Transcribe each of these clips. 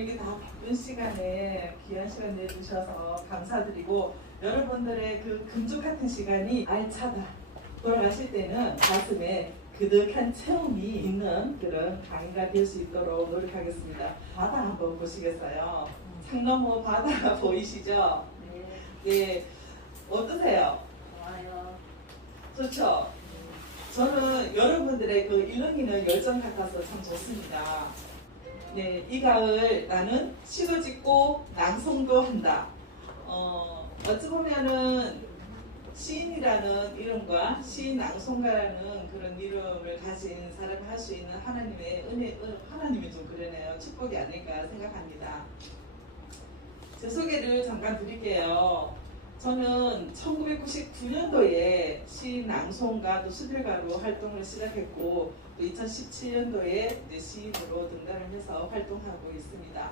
오늘 이게 다 바쁜 시간에 귀한 시간 내주셔서 감사드리고 여러분들의 그 금쪽 같은 시간이 알차다. 돌아가실 때는 가슴에 그득한 체험이 있는 그런 강의가 될 수 있도록 노력하겠습니다. 바다 한번 보시겠어요? 창너머 바다 보이시죠? 네. 어떠세요? 좋아요. 좋죠? 저는 여러분들의 그 일렁이는 열정 같아서 참 좋습니다. 네, 이 가을 나는 시도 짓고 낭송도 한다. 어찌 보면은 시인이라는 이름과 시인 낭송가라는 그런 이름을 가진 사람이 할 수 있는 하나님의 은혜, 하나님이 좀 그러네요. 축복이 아닐까 생각합니다. 제 소개를 잠깐 드릴게요. 저는 1999년도에 시인 낭송가 또 수필가로 활동을 시작했고 2017년도에 시인으로 등단을 해서 활동하고 있습니다.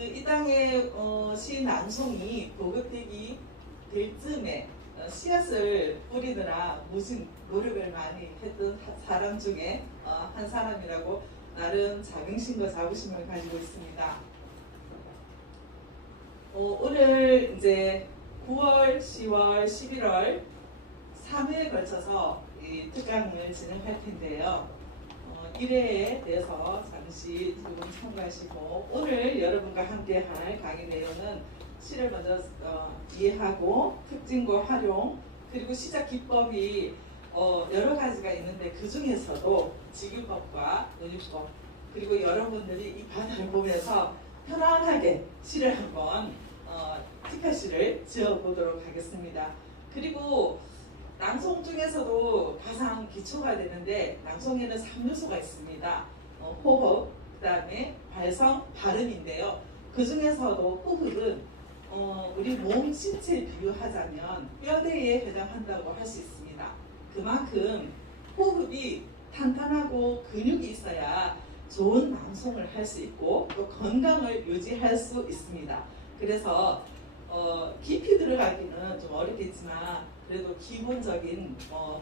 이 땅에 시인 낭송이 보급되기 될 즈음에 씨앗을 뿌리느라 무슨 노력을 많이 했던 사람 중에 한 사람이라고 나름 자긍심과 자부심을 가지고 있습니다. 오늘 이제 9월, 10월, 11월 3회에 걸쳐서 이 특강을 진행할 텐데요. 1회에 대해서 잠시 두 분 참가하시고 오늘 여러분과 함께 할 강의 내용은 시를 먼저 이해하고 특징과 활용 그리고 시작 기법이 여러 가지가 있는데 그 중에서도 직유법과 은유법 그리고 여러분들이 이 바다를 보면서 편안하게 시를 한번 티카시를 지어보도록 하겠습니다. 그리고 낭송 중에서도 가장 기초가 되는데 낭송에는 3요소가 있습니다. 호흡, 그 다음에 발성, 발음인데요. 그 중에서도 호흡은 우리 몸 신체에 비유하자면 뼈대에 해당한다고 할 수 있습니다. 그만큼 호흡이 탄탄하고 근육이 있어야 좋은 낭송을 할 수 있고 또 건강을 유지할 수 있습니다. 그래서 깊이 들어가기는 좀 어렵겠지만 그래도 기본적인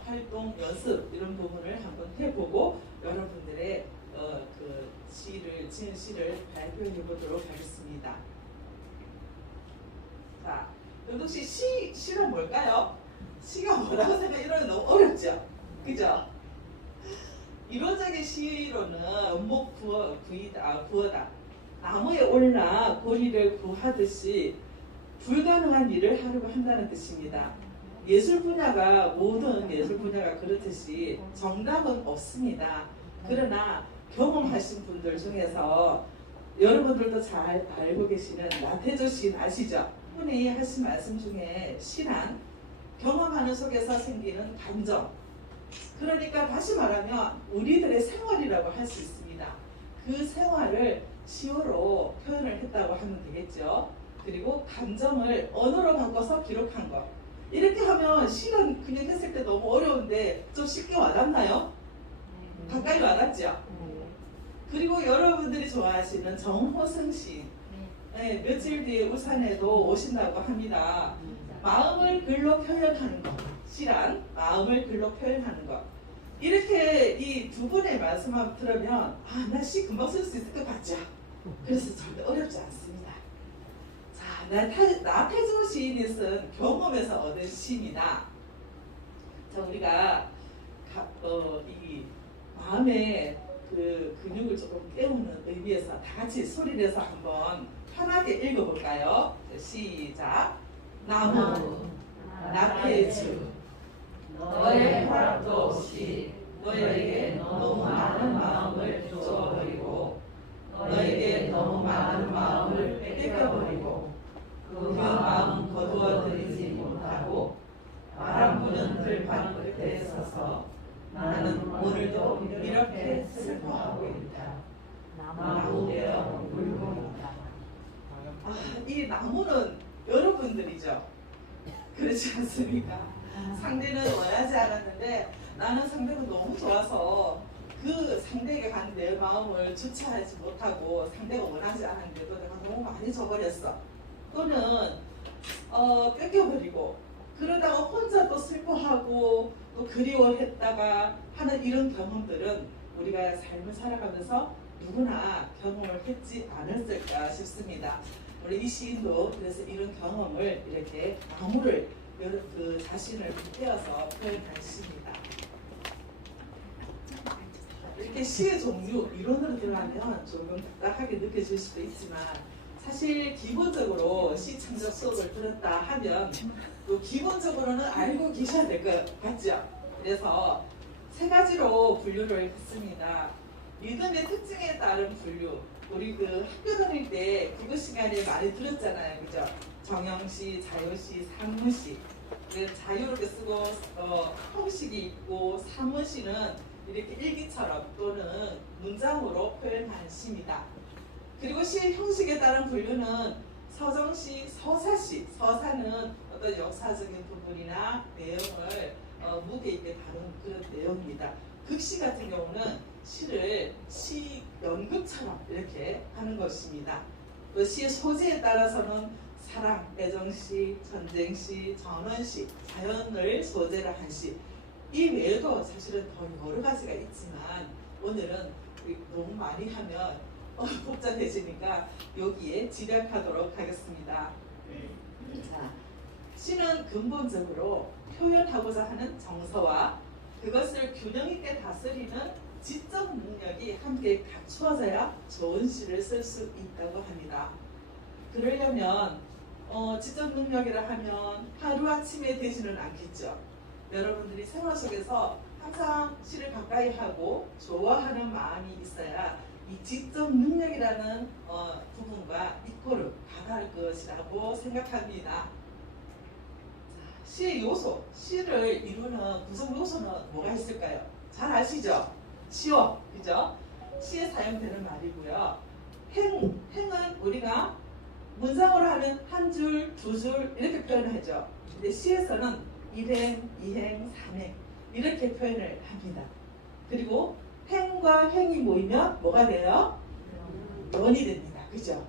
활동 연습 이런 부분을 한번 해보고 여러분들의 그 지은 시를 발표해 보도록 하겠습니다. 자, 영덕 씨 시는 뭘까요? 시가 뭐라고 생각해? 이러면 너무 어렵죠, 그죠? 이론적인 시로는 원목 구어다. 나무에 올라 고리를 구하듯이 불가능한 일을 하려고 한다는 뜻입니다. 예술 분야가 모든 예술 분야가 그렇듯이 정답은 없습니다. 그러나 경험하신 분들 중에서 여러분들도 잘 알고 계시는 나태주 시인 아시죠? 분이 하신 말씀 중에 시란 경험하는 속에서 생기는 감정 그러니까 다시 말하면 우리들의 생활이라고 할 수 있습니다. 그 생활을 시어로 표현을 했다고 하면 되겠죠. 그리고 감정을 언어로 바꿔서 기록한 것. 이렇게 하면 시는 그냥 했을 때 너무 어려운데 좀 쉽게 와닿나요? 가까이 와닿죠? 그리고 여러분들이 좋아하시는 정호승 시. 네, 며칠 뒤에 울산에도 오신다고 합니다. 마음을 글로 표현하는 것. 시란 마음을 글로 표현하는 것. 이렇게 이 두 분의 말씀을 들으면 나 시 금방 쓸 수 있을 것 같죠? 그래서 절대 어렵지 않습니다. 자, 나태주 시인이 쓴 경험에서 얻은 시입니다. 자, 우리가 이 마음의 그 근육을 조금 깨우는 의미에서 다 같이 소리를 내서 한번 편하게 읽어볼까요? 자, 시작. 나무 나태주 너의 허락도 없이 너에게 너무 많은 마음을 주어버리고 너에게 너무 많은 마음을 뺏겨버리고 그 마음 거두어들이지 못하고 바람 부는 들판 끝에 서서 나는 오늘도 이렇게 슬퍼하고 있다. 나무 되어 울고 있다. 이 나무는 여러분들이죠. 그렇지 않습니까? 상대는 원하지 않았는데 나는 상대가 너무 좋아서 그 상대에게 간 내 마음을 주체하지 못하고 상대가 원하지 않았는데도 내가 너무 많이 줘버렸어. 또는 뺏겨버리고 그러다가 혼자 또 슬퍼하고 또 그리워했다가 하는 이런 경험들은 우리가 삶을 살아가면서 누구나 경험을 했지 않았을까 싶습니다. 우리 이 시인도 그래서 이런 경험을 이렇게 나무를 그 자신을 빗대어서 표현하십니다. 이렇게 시의 종류 이론으로 들어가면 조금 딱딱하게 느껴질 수도 있지만 사실 기본적으로 시 창작 수업을 들었다 하면 또 기본적으로는 알고 계셔야 될 것 같죠. 그래서 세 가지로 분류를 했습니다. 리듬의 특징에 따른 분류. 우리 그 학교 다닐 때 국어 시간에 많이 들었잖아요, 그죠? 정형시, 자유시, 상무시. 그 자유롭게 쓰고 형식이 있고 사무시는 이렇게 일기처럼 또는 문장으로 표현한 시입니다. 그리고 시의 형식에 따른 분류는 서정시, 서사시. 서사는 어떤 역사적인 부분이나 내용을 무게 있게 다룬 그런 내용입니다. 극시 같은 경우는 시를 시 연극처럼 이렇게 하는 것입니다. 또 시의 소재에 따라서는 사랑, 애정시, 전쟁시, 전원시, 자연을 소재로 한 시. 이 외에도 사실은 더 여러 가지가 있지만 오늘은 너무 많이 하면 복잡해지니까 여기에 집약하도록 하겠습니다. 자, 시는 근본적으로 표현하고자 하는 정서와 그것을 균형 있게 다스리는 지적 능력이 함께 갖추어져야 좋은 시를 쓸 수 있다고 합니다. 그러려면 지적 능력이라 하면 하루아침에 되지는 않겠죠. 여러분들이 생활 속에서 항상 시를 가까이 하고 좋아하는 마음이 있어야 이 지적 능력이라는 부분과 이꼬르 가갈 것이라고 생각합니다. 시의 요소, 시를 이루는 구성 요소는 뭐가 있을까요? 잘 아시죠? 시어, 그죠? 시에 사용되는 말이고요. 행은 우리가 문장으로 하면 한 줄, 두 줄 이렇게 표현을 하죠. 근데 시에서는 1행, 2행, 3행 이렇게 표현을 합니다. 그리고 행과 행이 모이면 뭐가 돼요? 연이 됩니다. 그죠?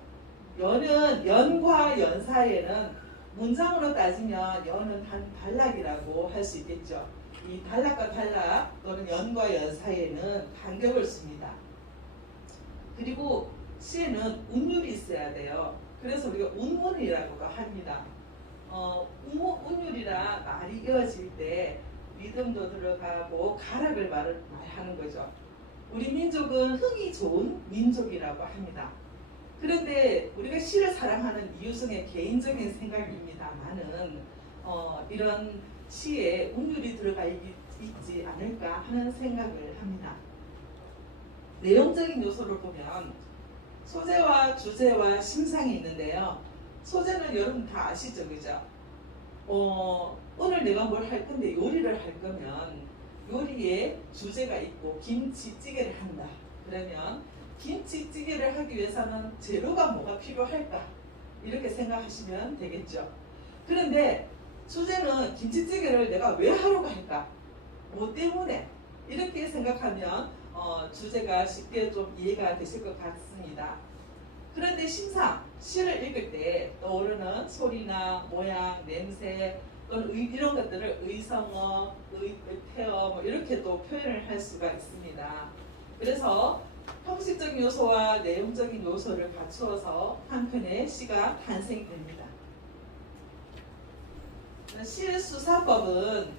연과 연 사이에는 문장으로 따지면 연은 한 단락이라고 할 수 있겠죠. 이 단락과 단락 또는 연과 연 사이에는 간격을 씁니다. 그리고 시에는 운율이 있어야 돼요. 그래서 우리가 운문이라고 합니다. 운율이라 말이 이어질 때 리듬도 들어가고 가락을 말하는 거죠. 우리 민족은 흥이 좋은 민족이라고 합니다. 그런데 우리가 시를 사랑하는 이유성의 개인적인 생각입니다만은 이런 시에 운율이 들어가 있지 않을까 하는 생각을 합니다. 내용적인 요소를 보면 소재와 주제와 심상이 있는데요. 소재는 여러분 다 아시죠, 그죠? 오늘 내가 뭘 할 건데 요리를 할 거면 요리에 주제가 있고 김치찌개를 한다. 그러면 김치찌개를 하기 위해서는 재료가 뭐가 필요할까? 이렇게 생각하시면 되겠죠. 그런데 주제는 김치찌개를 내가 왜 하려고 할까? 뭐 때문에? 이렇게 생각하면 주제가 쉽게 좀 이해가 되실 것 같습니다. 그런데 심상, 시를 읽을 때 떠오르는 소리나 모양, 냄새 또는 이런 것들을 의성어, 태어 뭐 이렇게 또 표현을 할 수가 있습니다. 그래서 형식적인 요소와 내용적인 요소를 갖추어서 한 편의 시가 탄생이 됩니다. 시의 수사법은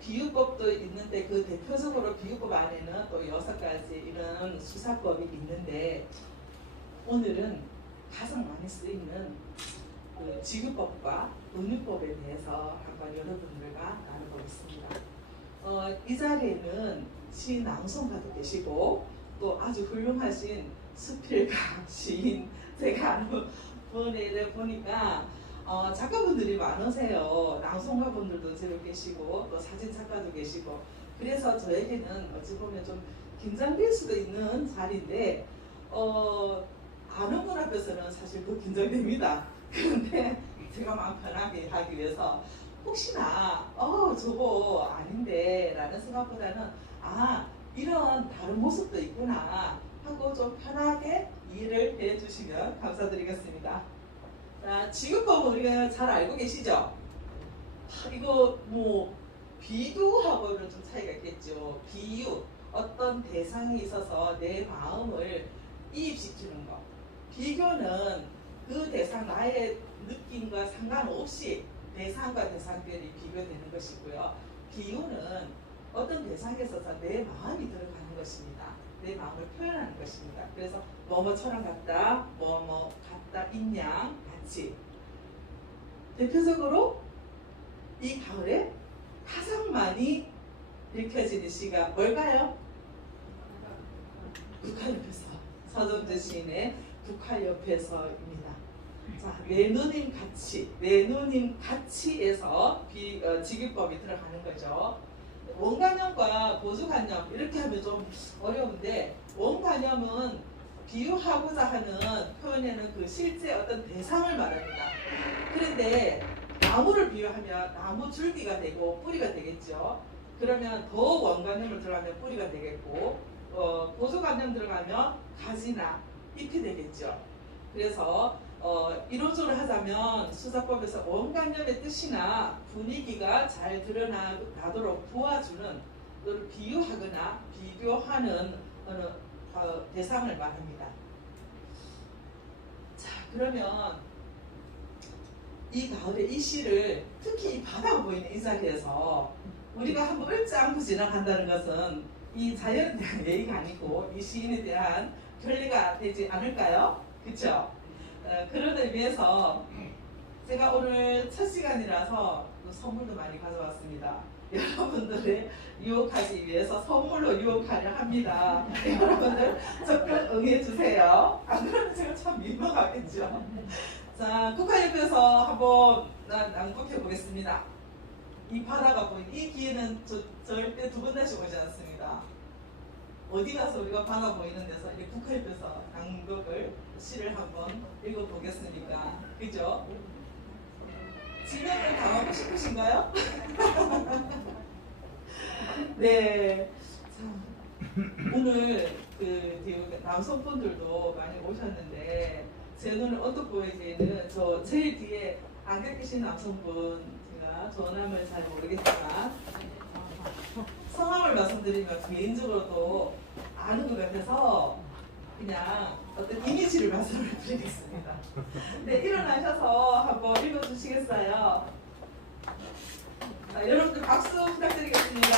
비유법도 있는데 그 대표적으로 비유법 안에는 또 6가지 이런 수사법이 있는데 오늘은 가장 많이 쓰이는 그 지구법과 은유법에 대해서 한번 여러분들과 나눠보겠습니다. 이 자리에는 시 낭송가도 계시고 또 아주 훌륭하신 수필가 시인 제가 아는 분을 보니까 작가분들이 많으세요. 낭송가분들도 제로 계시고 또 사진 작가도 계시고 그래서 저에게는 어찌 보면 좀 긴장될 수도 있는 자리인데 아는 분 앞에서는 사실 더 긴장됩니다. 그런데 제가 마음 편하게 하기 위해서 혹시나 저거 아닌데 라는 생각보다는 이런 다른 모습도 있구나 하고 좀 편하게 이해를 해주시면 감사드리겠습니다. 자, 지구법은 우리가 잘 알고 계시죠? 이거 뭐 비두하고는 좀 차이가 있겠죠. 비유, 어떤 대상에 있어서 내 마음을 이입시키는 거. 비교는 그 대상 나의 느낌과 상관없이 대상과 대상끼리 비교되는 것이고요. 비유는 어떤 대상에 있어서 내 마음이 들어가는 것입니다. 내 마음을 표현하는 것입니다. 그래서 뭐뭐처럼 같다, 뭐뭐 같다, 인양, 같이. 대표적으로 이 가을에 가장 많이 읽혀지는 시가 뭘까요? 국화옆에서. 서정주 시인의 국화옆에서입니다. 자, 내 누님 같이, 내 누님 같이에서 직유법이 들어가는 거죠. 원관념과 보조관념 이렇게 하면 좀 어려운데, 원관념은 비유하고자 하는 표현에는 그 실제 어떤 대상을 말합니다. 그런데 나무를 비유하면 나무 줄기가 되고 뿌리가 되겠죠. 그러면 더 원관념을 들어가면 뿌리가 되겠고, 보조관념 들어가면 가지나 잎이 되겠죠. 그래서 이론적으로 하자면 수자법에서 원관념의 뜻이나 분위기가 잘 드러나도록 도와주는, 또는 비유하거나 비교하는 어느 대상을 말합니다. 자, 그러면 이 가을에 이 시를 특히 이 바다가 보이는 이 자리에서 우리가 한번 읽지 않고 지나간다는 것은 이 자연에 대한 예의가 아니고 이 시인에 대한 결례가 되지 않을까요? 그렇죠? 그런 의미에서 제가 오늘 첫 시간이라서 선물도 많이 가져왔습니다. 여러분들을 유혹하기 위해서 선물로 유혹하려 합니다. 여러분들 적극 응해주세요. 안 그러면 제가 참 민망하겠죠. 자, 국화옆에서 한번 낭독해 보겠습니다. 이 바다가 보이는 이 기회는 절대 두 번 다시 오지 않습니다. 어디 가서 우리가 바다 보이는 데서 이 국화옆에서 낭독을 시를 한번 읽어보겠습니까? 그죠? 진행을 당하고 싶으신가요? 네. 자, 오늘 그 남성분들도 많이 오셨는데 제 눈을 어떻게 보이지는 저 제일 뒤에 안경 끼신 남성분, 제가 전함을 잘 모르겠지만 성함을 말씀드리면 개인적으로도 아는 것 같아서 그냥 어떤 이미지를 말씀을 드리겠습니다. 네, 일어나셔서 한번 읽어주시겠어요? 자, 여러분들 박수 부탁드리겠습니다.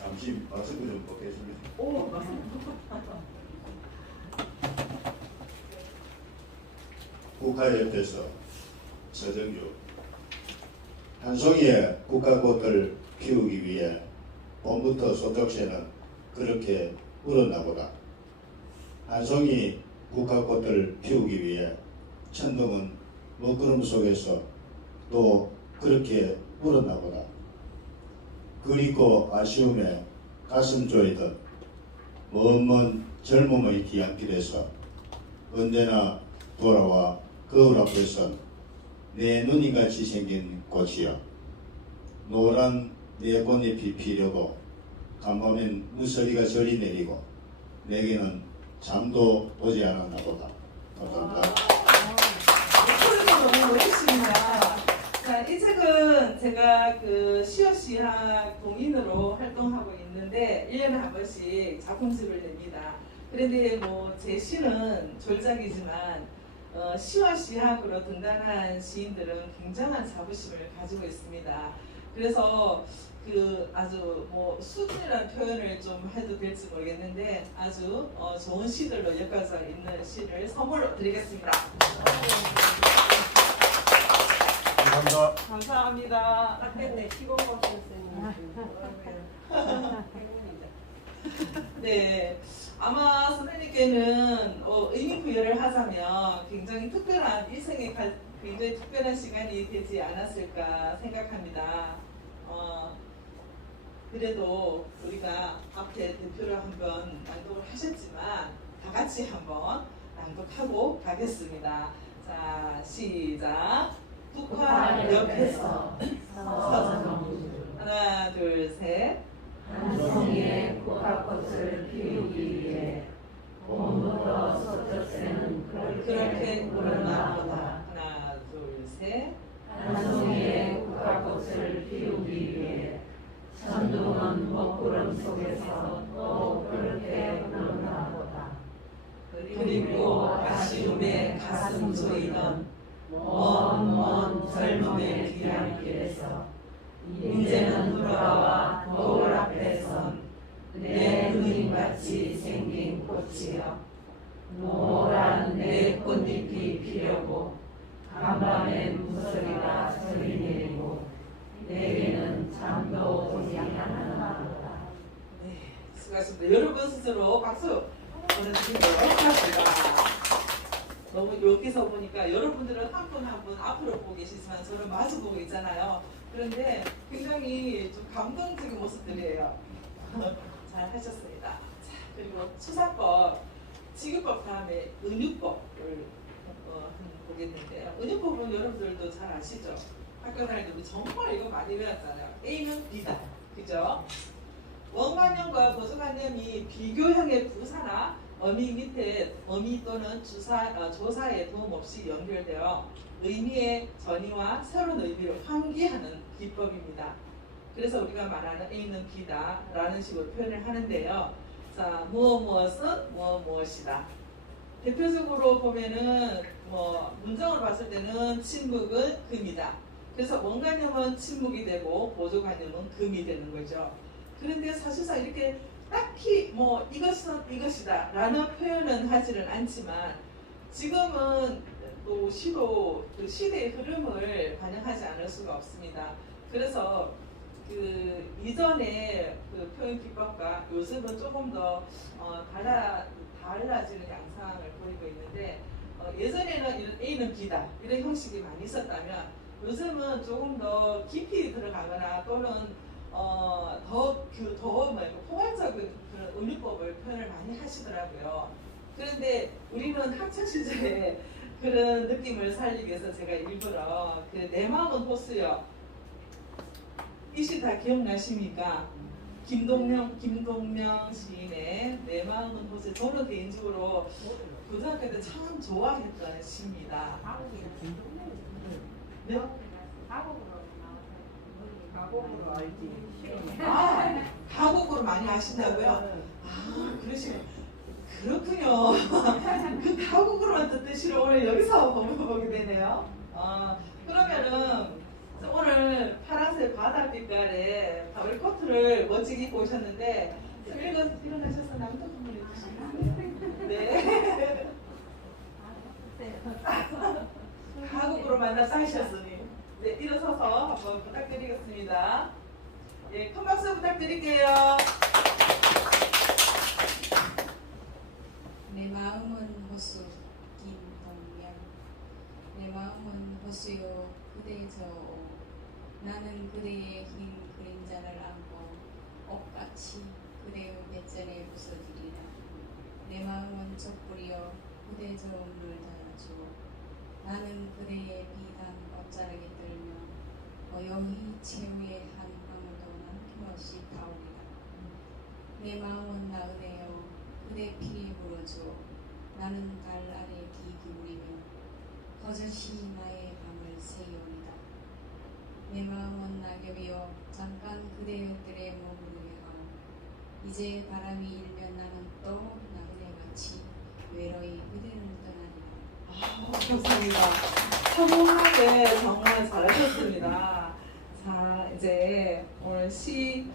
잠시 마스크 좀 벗겠습니다. 오, 맞습니다. 국화옆에서 서정주. 한 송이의 국화꽃을 피우기 위해 봄부터 소쩍새는 그렇게 울었나 보다. 한 송이 국화꽃을 피우기 위해 천둥은 먹구름 속에서 또 그렇게 울었나 보다. 그리고 아쉬움에 가슴 조이던 먼 젊음의 뒤안길에서 언제나 돌아와 거울 앞에 선 내 눈이같이 생긴 꽃이여, 노란 내 꽃잎이 피려고 간밤엔 무서리가 저리 내리고 내게는 잠도 오지 않았나 보다. 감사합니다. 목소리가 너무 멋있습니다. 자, 이 책은 제가 그 시어시학 동인으로 활동하고 있는데 1년에 한 번씩 작품집을 냅니다. 그런데 뭐 제 시는 졸작이지만 시어시학으로 등단한 시인들은 굉장한 자부심을 가지고 있습니다. 그래서 그 아주 뭐 수준이라는 표현을 좀 해도 될지 모르겠는데 아주 좋은 시들로 엮어져 있는 시를 선물로 드리겠습니다. 감사합니다. 감사합니다. 아까 시공법 선생님. 네, 아마 선생님께는 의미 부여를 하자면 굉장히 특별한 일생에 굉장히 특별한 시간이 되지 않았을까 생각합니다. 그래도 우리가 앞에 대표로 한번 낭독을 하셨지만 다 같이 한번 낭독하고 가겠습니다. 자, 시작. 국화 옆에서 서정주. 하나, 둘, 셋. 한 송이의 국화꽃을 피우기 위해 봄부터 소쩍새는 그렇게 울었나 보다. 하나, 둘, 셋. 한 송이의 국화꽃을 피우기 위해 천둥은 먹구름 속에서 또 그렇게 흐른다 보다. 그리고 아쉬움에 가슴 조이던 먼 젊음의 귀향길에서 이제는 돌아와 거울 앞에 선 내 누님같이 생긴 꽃이여, 노란 내 꽃잎이 피려고 간밤엔 무서리가 저리 내리고 내게는 잠도 오지 않는다. 네, 수고하셨습니다. 여러분 스스로 박수 보내주시고요. 고맙습니다. 너무 여기서 보니까 여러분들은 한 분 한 분 앞으로 보고 계시지만 저는 마주 보고 있잖아요. 그런데 굉장히 좀 감동적인 모습들이에요. 잘 하셨습니다. 자, 그리고 수사법, 지급법 다음에 은유법을 보겠는데요. 은유법은 여러분들도 잘 아시죠? 학교 다닐 때 우리 정말 이거 많이 배웠잖아요. A는 B다. 그죠? 원관념과 보조관념이 비교형의 부사나 어미 밑에 어미 또는 조사에 도움 없이 연결되어 의미의 전이와 새로운 의미를 환기하는 기법입니다. 그래서 우리가 말하는 A는 B다 라는 식으로 표현을 하는데요. 자, 무엇은 무엇이다. 대표적으로 보면은 문장을 봤을 때는 침묵은 금이다. 그래서 원관념은 침묵이 되고 보조관념은 금이 되는 거죠. 그런데 사실상 이렇게 딱히 이것은 이것이다 라는 표현은 하지는 않지만 지금은 또 시도 그 시대의 흐름을 반영하지 않을 수가 없습니다. 그래서 그 이전의 그 표현 기법과 요즘은 조금 더 달라지는 양상을 보이고 있는데 예전에는 이런 A는 B다 이런 형식이 많이 있었다면 요즘은 조금 더 깊이 들어가거나 또는 더 포괄적인 그런 은유법을 표현을 많이 하시더라고요. 그런데 우리는 학창 시절에 그런 느낌을 살리기 위해서 제가 일부러 그 내 마음은 호수여 이 시 다 기억나십니까? 김동명 시인의 내 마음은 호수. 저는 개인적으로 고등학교 때 참 좋아했던 시입니다. 네? 가곡으로 알지. 아, 가곡으로 많이 아신다고요? 아, 그렇군요. 그 가곡으로만 듣던 시를 오늘 여기서 보게 되네요. 그러면은 오늘 파란색 바다빛깔의 가을 코트를 멋지게 입고 오셨는데 일어나셔서 낭독 한번 해주시면 네. 가곡으로 만나서 하셨으니 네, 일어서서 한번 부탁드리겠습니다. 예, 큰 박수 부탁드릴게요. 내 마음은 호수 김동명. 내 마음은 호수요 그대 저오. 나는 그대의 흰 그림자를 안고 옥같이 그대의 배전에 부서지리라. 내 마음은 촛불이여 그대 저음을 달아주오. 나는 그대의 비단 옷자락에 들며 고요히 최후의 한 방울도 남김없이 타오리라. 내 마음은 나그네여 그대 피에 물어주오. 나는 달 아래 귀 기울이며 거저시 나의 밤을 새우리다. 내 마음은 낙엽이여 잠깐 그대 곁들에 머무르게 하오. 이제 바람이 일면 나는 또 나그네같이 외로이 그대를 떠나리라. 감사합니다. 성공하게 정말 잘하셨습니다. 자, 이제 오늘 시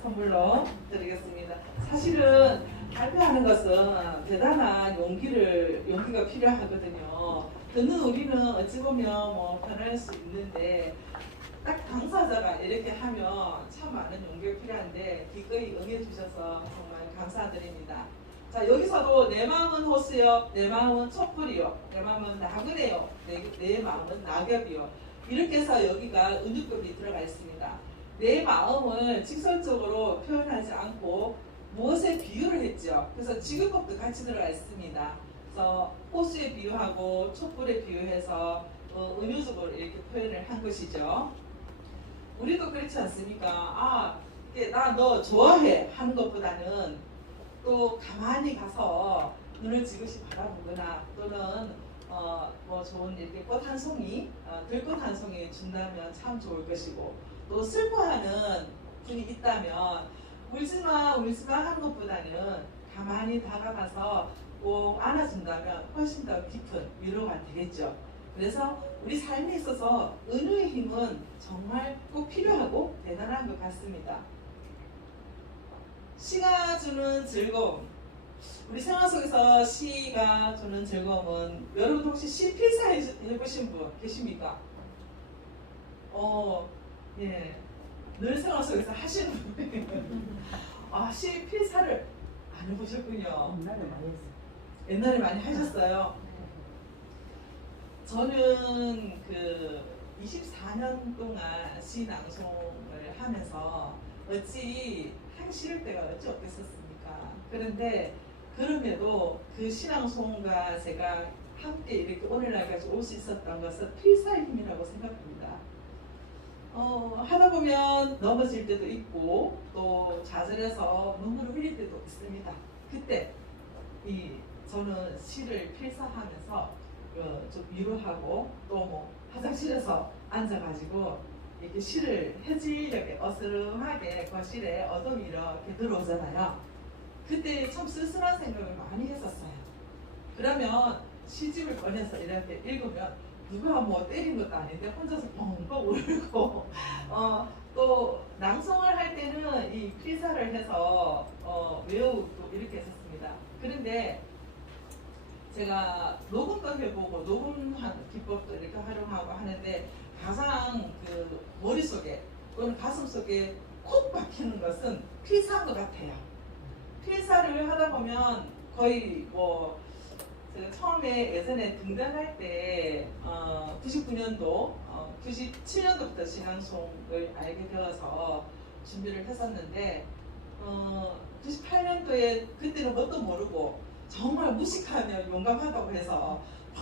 선물로 드리겠습니다. 사실은 발표하는 것은 대단한 용기가 필요하거든요. 듣는 우리는 어찌 보면 변할 수 있는데 딱 당사자가 이렇게 하면 참 많은 용기가 필요한데 기꺼이 응해주셔서 정말 감사드립니다. 자, 여기서도 내 마음은 호수요, 내 마음은 촛불이요, 내 마음은 나그네요, 내 마음은 낙엽이요. 이렇게 해서 여기가 은유법이 들어가 있습니다. 내 마음을 직설적으로 표현하지 않고 무엇에 비유를 했죠. 그래서 지급법도 같이 들어가 있습니다. 그래서 호수에 비유하고 촛불에 비유해서 은유적으로 이렇게 표현을 한 것이죠. 우리도 그렇지 않습니까? 나 너 좋아해 하는 것보다는 또 가만히 가서 눈을 지그시 바라보거나 또는 좋은 이렇게 꽃 한 송이, 들꽃 한 송이 준다면 참 좋을 것이고 또 슬퍼하는 분이 있다면 울지마 울지마 하는 것보다는 가만히 다가가서 꼭 안아준다면 훨씬 더 깊은 위로가 되겠죠. 그래서 우리 삶에 있어서 은유의 힘은 정말 꼭 필요하고 대단한 것 같습니다. 시가 주는 즐거움. 우리 생활 속에서 시가 주는 즐거움은 여러분 혹시 시 필사 해보신 분 계십니까? 예. 늘 생활 속에서 하시는 분이에요. 아, 시 필사를 안 해보셨군요. 옛날에 많이 했어요. 옛날에 많이 하셨어요. 저는 그 24년 동안 시 낭송을 하면서 어찌 하기 싫을 때가 어찌 없겠었습니까? 그런데 그럼에도 그 시낭송과 제가 함께 이렇게 오늘날까지 올 수 있었던 것은 필사의 힘이라고 생각합니다. 하다 보면 넘어질 때도 있고 또 좌절해서 눈물을 흘릴 때도 있습니다. 그때 저는 시를 필사하면서 좀 위로하고 또 뭐 화장실에서 앉아가지고 이렇게 시를 해질녘에 어스름하게 거실에 어둠이 이렇게 들어오잖아요. 그때 참 쓸쓸한 생각을 많이 했었어요. 그러면 시집을 꺼내서 이렇게 읽으면 누가 뭐 때린 것도 아닌데 혼자서 뻥뻥 울고 또 낭송을 할 때는 이 필사를 해서 외우고 이렇게 했었습니다. 그런데 제가 녹음도 해보고 녹음하는 기법도 이렇게 활용하고 하는데 가장 그 머릿속에 또는 가슴속에 콕 박히는 것은 필사인 것 같아요. 필사를 하다 보면 거의 뭐 제가 처음에 예전에 등단할 때 99년도 97년도부터 시낭송을 알게 되어서 준비를 했었는데 98년도에 그때는 뭣도 모르고 정말 무식하면 용감하다고 해서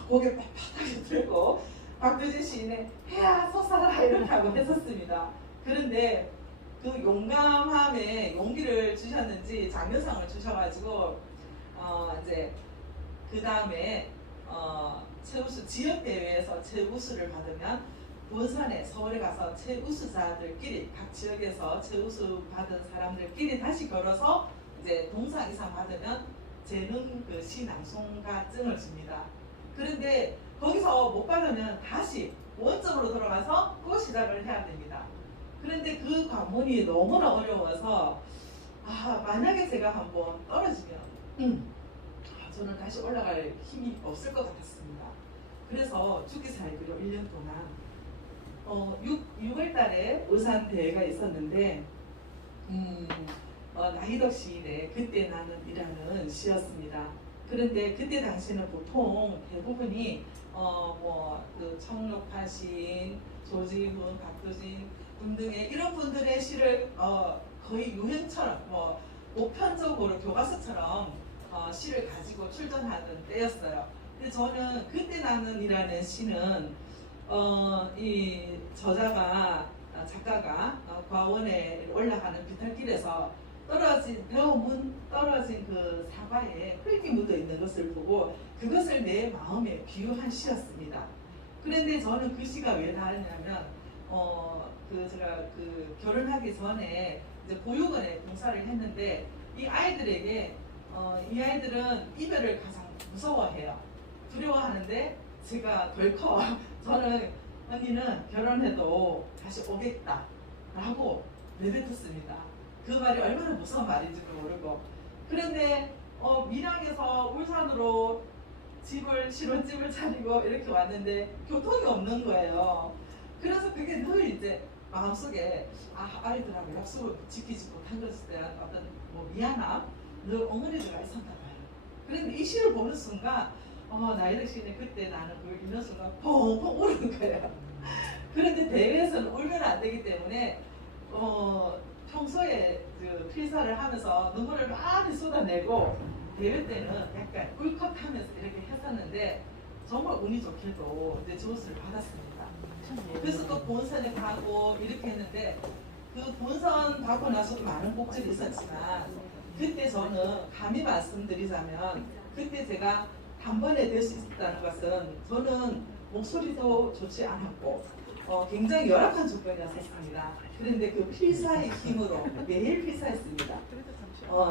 고개 빳빳하게 들고 박두진 시인의 해야 솟아라 이렇게 하고 했었습니다. 그런데 그 용감함에 용기를 주셨는지 장려상을 주셔가지고 이제 그 다음에 최우수 지역대회에서 최우수를 받으면 본선에 서울에 가서 최우수자들끼리 각 지역에서 최우수 받은 사람들끼리 다시 걸어서 이제 동상 이상 받으면 재능 그 시낭송가증을 줍니다. 그런데 거기서 못 받으면 다시 원점으로 돌아가서 또 시작을 해야 됩니다. 그런데 그 관문이 너무나 어려워서 만약에 제가 한번 떨어지면 저는 다시 올라갈 힘이 없을 것 같았습니다. 그래서 죽기 살기로 1년 동안 6월 달에 울산 대회가 있었는데 나희덕 시인의 그때 나는 이라는 시였습니다. 그런데 그때 당시는 보통 대부분이 그 청록파 시인, 조지훈, 박두진 등등의 이런 분들의 시를 거의 유행처럼 보편적으로 교과서처럼 시를 가지고 출전하는 때였어요. 근데 저는 그때 나는 이라는 시는 이 저자가 작가가 과원에 올라가는 비탈길에서 배움은 떨어진 그 사과에 흙이 묻어 있는 것을 보고 그것을 내 마음에 비유한 시였습니다. 그런데 저는 그 시가 왜 나왔냐면 제가 그 결혼하기 전에 이제 보육원에 봉사를 했는데 이 아이들에게 이 아이들은 이별을 가장 무서워해요. 두려워하는데 제가 덜커 저는 언니는 결혼해도 다시 오겠다 라고 내뱉었습니다. 그 말이 얼마나 무서운 말인지도 모르고 그런데 밀양에서 울산으로 신혼집을 차리고 이렇게 왔는데 교통이 없는 거예요. 그래서 그게 늘 이제 마음속에 아이들하고 약속을 지키지 못한 것에 대한 어떤 미안함 늘 엉은해져가 있었나 봐요. 그런데 이 시를 보는 순간 나이덕 시인의 그때 나는 그걸 읽는 순간 펑펑 우는 거예요. 그런데 대회에서는 울면 안 되기 때문에 평소에 그 필사를 하면서 눈물을 많이 쏟아내고 대회 때는 약간 꿀꺽하면서 이렇게 했었는데 정말 운이 좋게도 이제 조수를 받았습니다. 그래서 또 본선에 가고 이렇게 했는데 그 본선 받고 나서도 많은 곡들이 있었지만 그때 저는 감히 말씀드리자면 그때 제가 단번에 될 수 있었다는 것은 저는 목소리도 좋지 않았고 굉장히 열악한 조건이었습니다. 그런데 그 필사의 힘으로 매일 필사했습니다.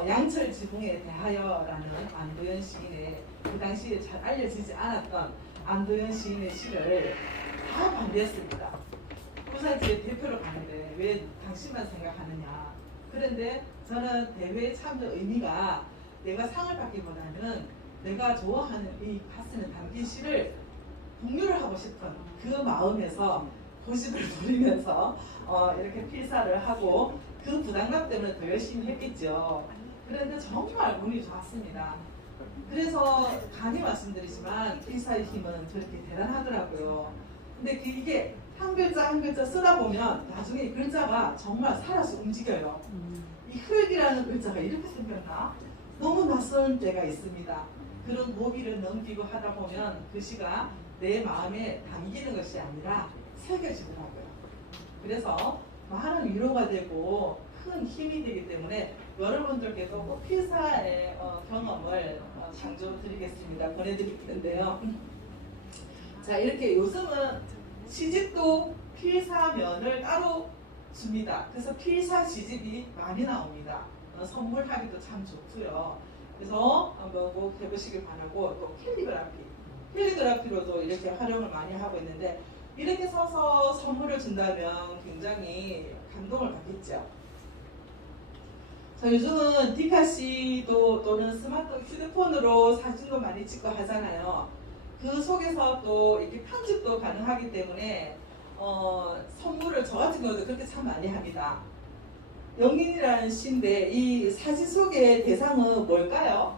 양철 지붕에 대하여라는 안도현 시인의 그 당시에 잘 알려지지 않았던 안도현 시인의 시를 다 반대했습니다. 부산지의 대표로 가는데 왜 당신만 생각하느냐. 그런데 저는 대회에 참여 의미가 내가 상을 받기보다는 내가 좋아하는 이 가슴에 담긴 시를 공유를 하고 싶은 그 마음에서 고집을 부리면서 이렇게 필사를 하고 그 부담감 때문에 더 열심히 했겠죠. 그런데 정말 운이 좋았습니다. 그래서 감히 말씀드리지만 필사의 힘은 저렇게 대단하더라고요. 근데 이게 한 글자 한 글자 쓰다 보면 나중에 이 글자가 정말 살아서 움직여요. 이 흙이라는 글자가 이렇게 생겼나? 너무 낯설 때가 있습니다. 그런 고비를 넘기고 하다 보면 그 시가 내 마음에 담기는 것이 아니라 새겨지더라고요. 그래서 많은 위로가 되고 큰 힘이 되기 때문에 여러분들께도 꼭 필사의 경험을 강조드리겠습니다. 보내드릴 텐데요. 자, 이렇게 요즘은 시집도 필사면을 따로 줍니다. 그래서 필사 시집이 많이 나옵니다. 선물하기도 참 좋고요. 그래서 한번 꼭 해보시길 바라고, 또 캘리그라피로도 이렇게 활용을 많이 하고 있는데, 이렇게 서서 선물을 준다면 굉장히 감동을 받겠죠. 자, 요즘은 디카시도 또는 스마트 휴대폰으로 사진도 많이 찍고 하잖아요. 그 속에서 또 이렇게 편집도 가능하기 때문에 선물을 저 같은 경우도 그렇게 참 많이 합니다. 영린이라는 시인데 이 사진 속의 대상은 뭘까요?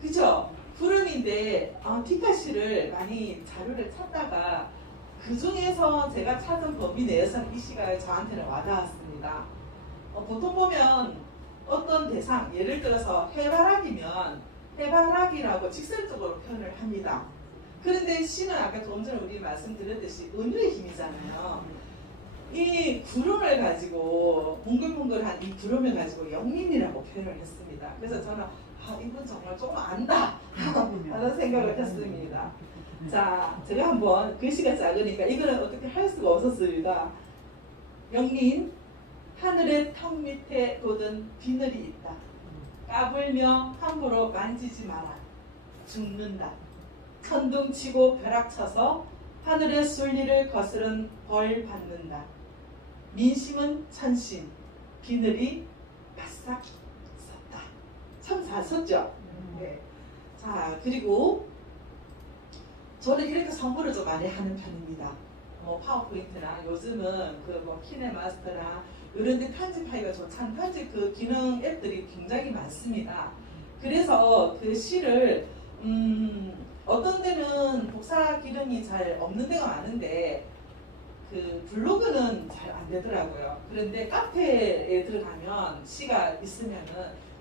그죠? 구름인데 디카시를 많이 자료를 찾다가 그 중에서 제가 찾은 범위 내에서는 이 시가 저한테는 와닿았습니다. 보통 보면 어떤 대상, 예를 들어서 해바라기면 해바라기라고 직설적으로 표현을 합니다. 그런데 시는 아까 조금 전에 우리 말씀드렸듯이 은유의 힘이잖아요. 이 구름을 가지고 뭉글뭉글한 이 구름을 가지고 영린이라고 표현을 했습니다. 그래서 저는 이분 정말 조금 안다 하는 생각을 했습니다. 자, 제가 한번 글씨가 작으니까 이거는 어떻게 할 수가 없었습니다. 영린, 하늘의 턱 밑에 돋은 비늘이 있다. 까불며 함부로 만지지 마라. 죽는다. 천둥치고 벼락쳐서 하늘의 순리를 거스른 벌 받는다. 민심은 천심, 비늘이 바싹 섰다. 참 잘 썼죠? 네. 자, 그리고 저는 이렇게 선물을 좀 많이 하는 편입니다. 파워포인트나 요즘은 키네마스터나 이런 데 편집하기가 좋잖아요. 편집 그 기능 앱들이 굉장히 많습니다. 그래서 그 시를 어떤 데는 복사 기능이 잘 없는 데가 많은데 그 블로그는 잘 안 되더라고요. 그런데 카페에 들어가면 시가 있으면은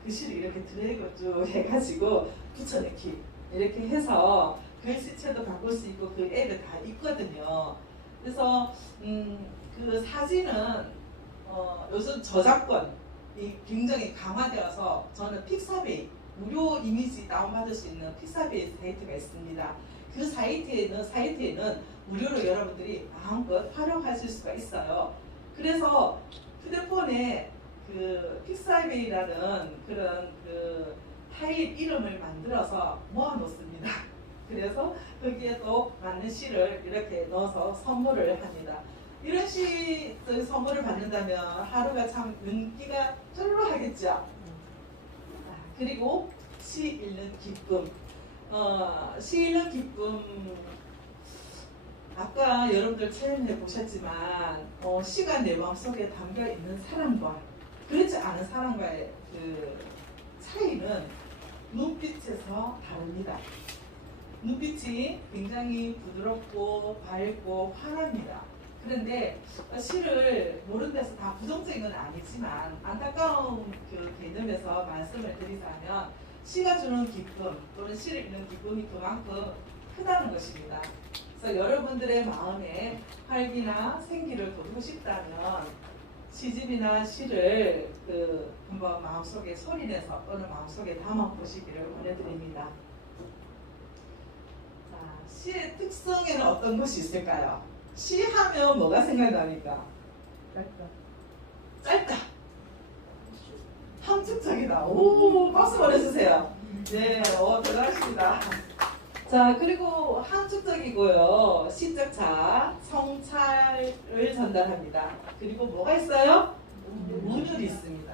그 시를 이렇게 드래그 쭉 해가지고 붙여넣기 이렇게 해서 글씨체도 바꿀 수 있고 그 앱에 다 있거든요. 그래서 그 사진은 요즘 저작권이 굉장히 강화되어서 저는 픽사베이 무료 이미지 다운받을 수 있는 픽사베이 사이트가 있습니다. 그 사이트에는 무료로 여러분들이 마음껏 활용하실 수가 있어요. 그래서 휴대폰에 그 픽사베이라는 그런 그 파일 이름을 만들어서 모아 놓습니다. 그래서 거기에 또 맞는 시를 이렇게 넣어서 선물을 합니다. 이런 시 선물을 받는다면 하루가 참 윤기가 쫄로 하겠죠. 그리고 시 읽는 기쁨. 시 읽는 기쁨. 아까 여러분들 체험해 보셨지만 시가 내 마음속에 담겨 있는 사람과 그렇지 않은 사람과의 그 차이는 눈빛에서 다릅니다. 눈빛이 굉장히 부드럽고 밝고 환합니다. 그런데 시를 모르는 데서 다 부정적인 건 아니지만 안타까운 그 개념에서 말씀을 드리자면 시가 주는 기쁨 또는 시를 읽는 기쁨이 그만큼 크다는 것입니다. 그래서 여러분들의 마음에 활기나 생기를 돋우고 싶다면 시집이나 시를 한번 마음속에 소리내서 또는 마음속에 담아보시기를 권해드립니다. 자, 시의 특성에는 어떤 것이 있을까요? 시 하면 뭐가 생각납니까? 짧다. 함축적이다. 오, 박수 보내주세요. 네, 대단하십니다. 자, 그리고 함축적이고요. 시적차, 성찰을 전달합니다. 그리고 뭐가 있어요? 운율이 있습니다.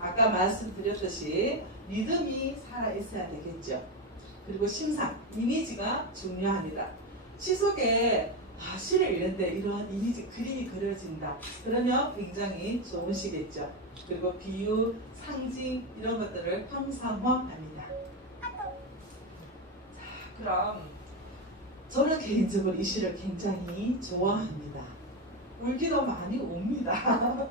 아까 말씀드렸듯이 리듬이 살아있어야 되겠죠. 그리고 심상, 이미지가 중요합니다. 시 속에 시를 읽는데 이런 이미지, 그림이 그려진다. 그러면 굉장히 좋은 시겠죠. 그리고 비유, 상징 이런 것들을 형상화합니다. 자, 그럼 저는 개인적으로 이 시를 굉장히 좋아합니다. 울기도 많이 옵니다.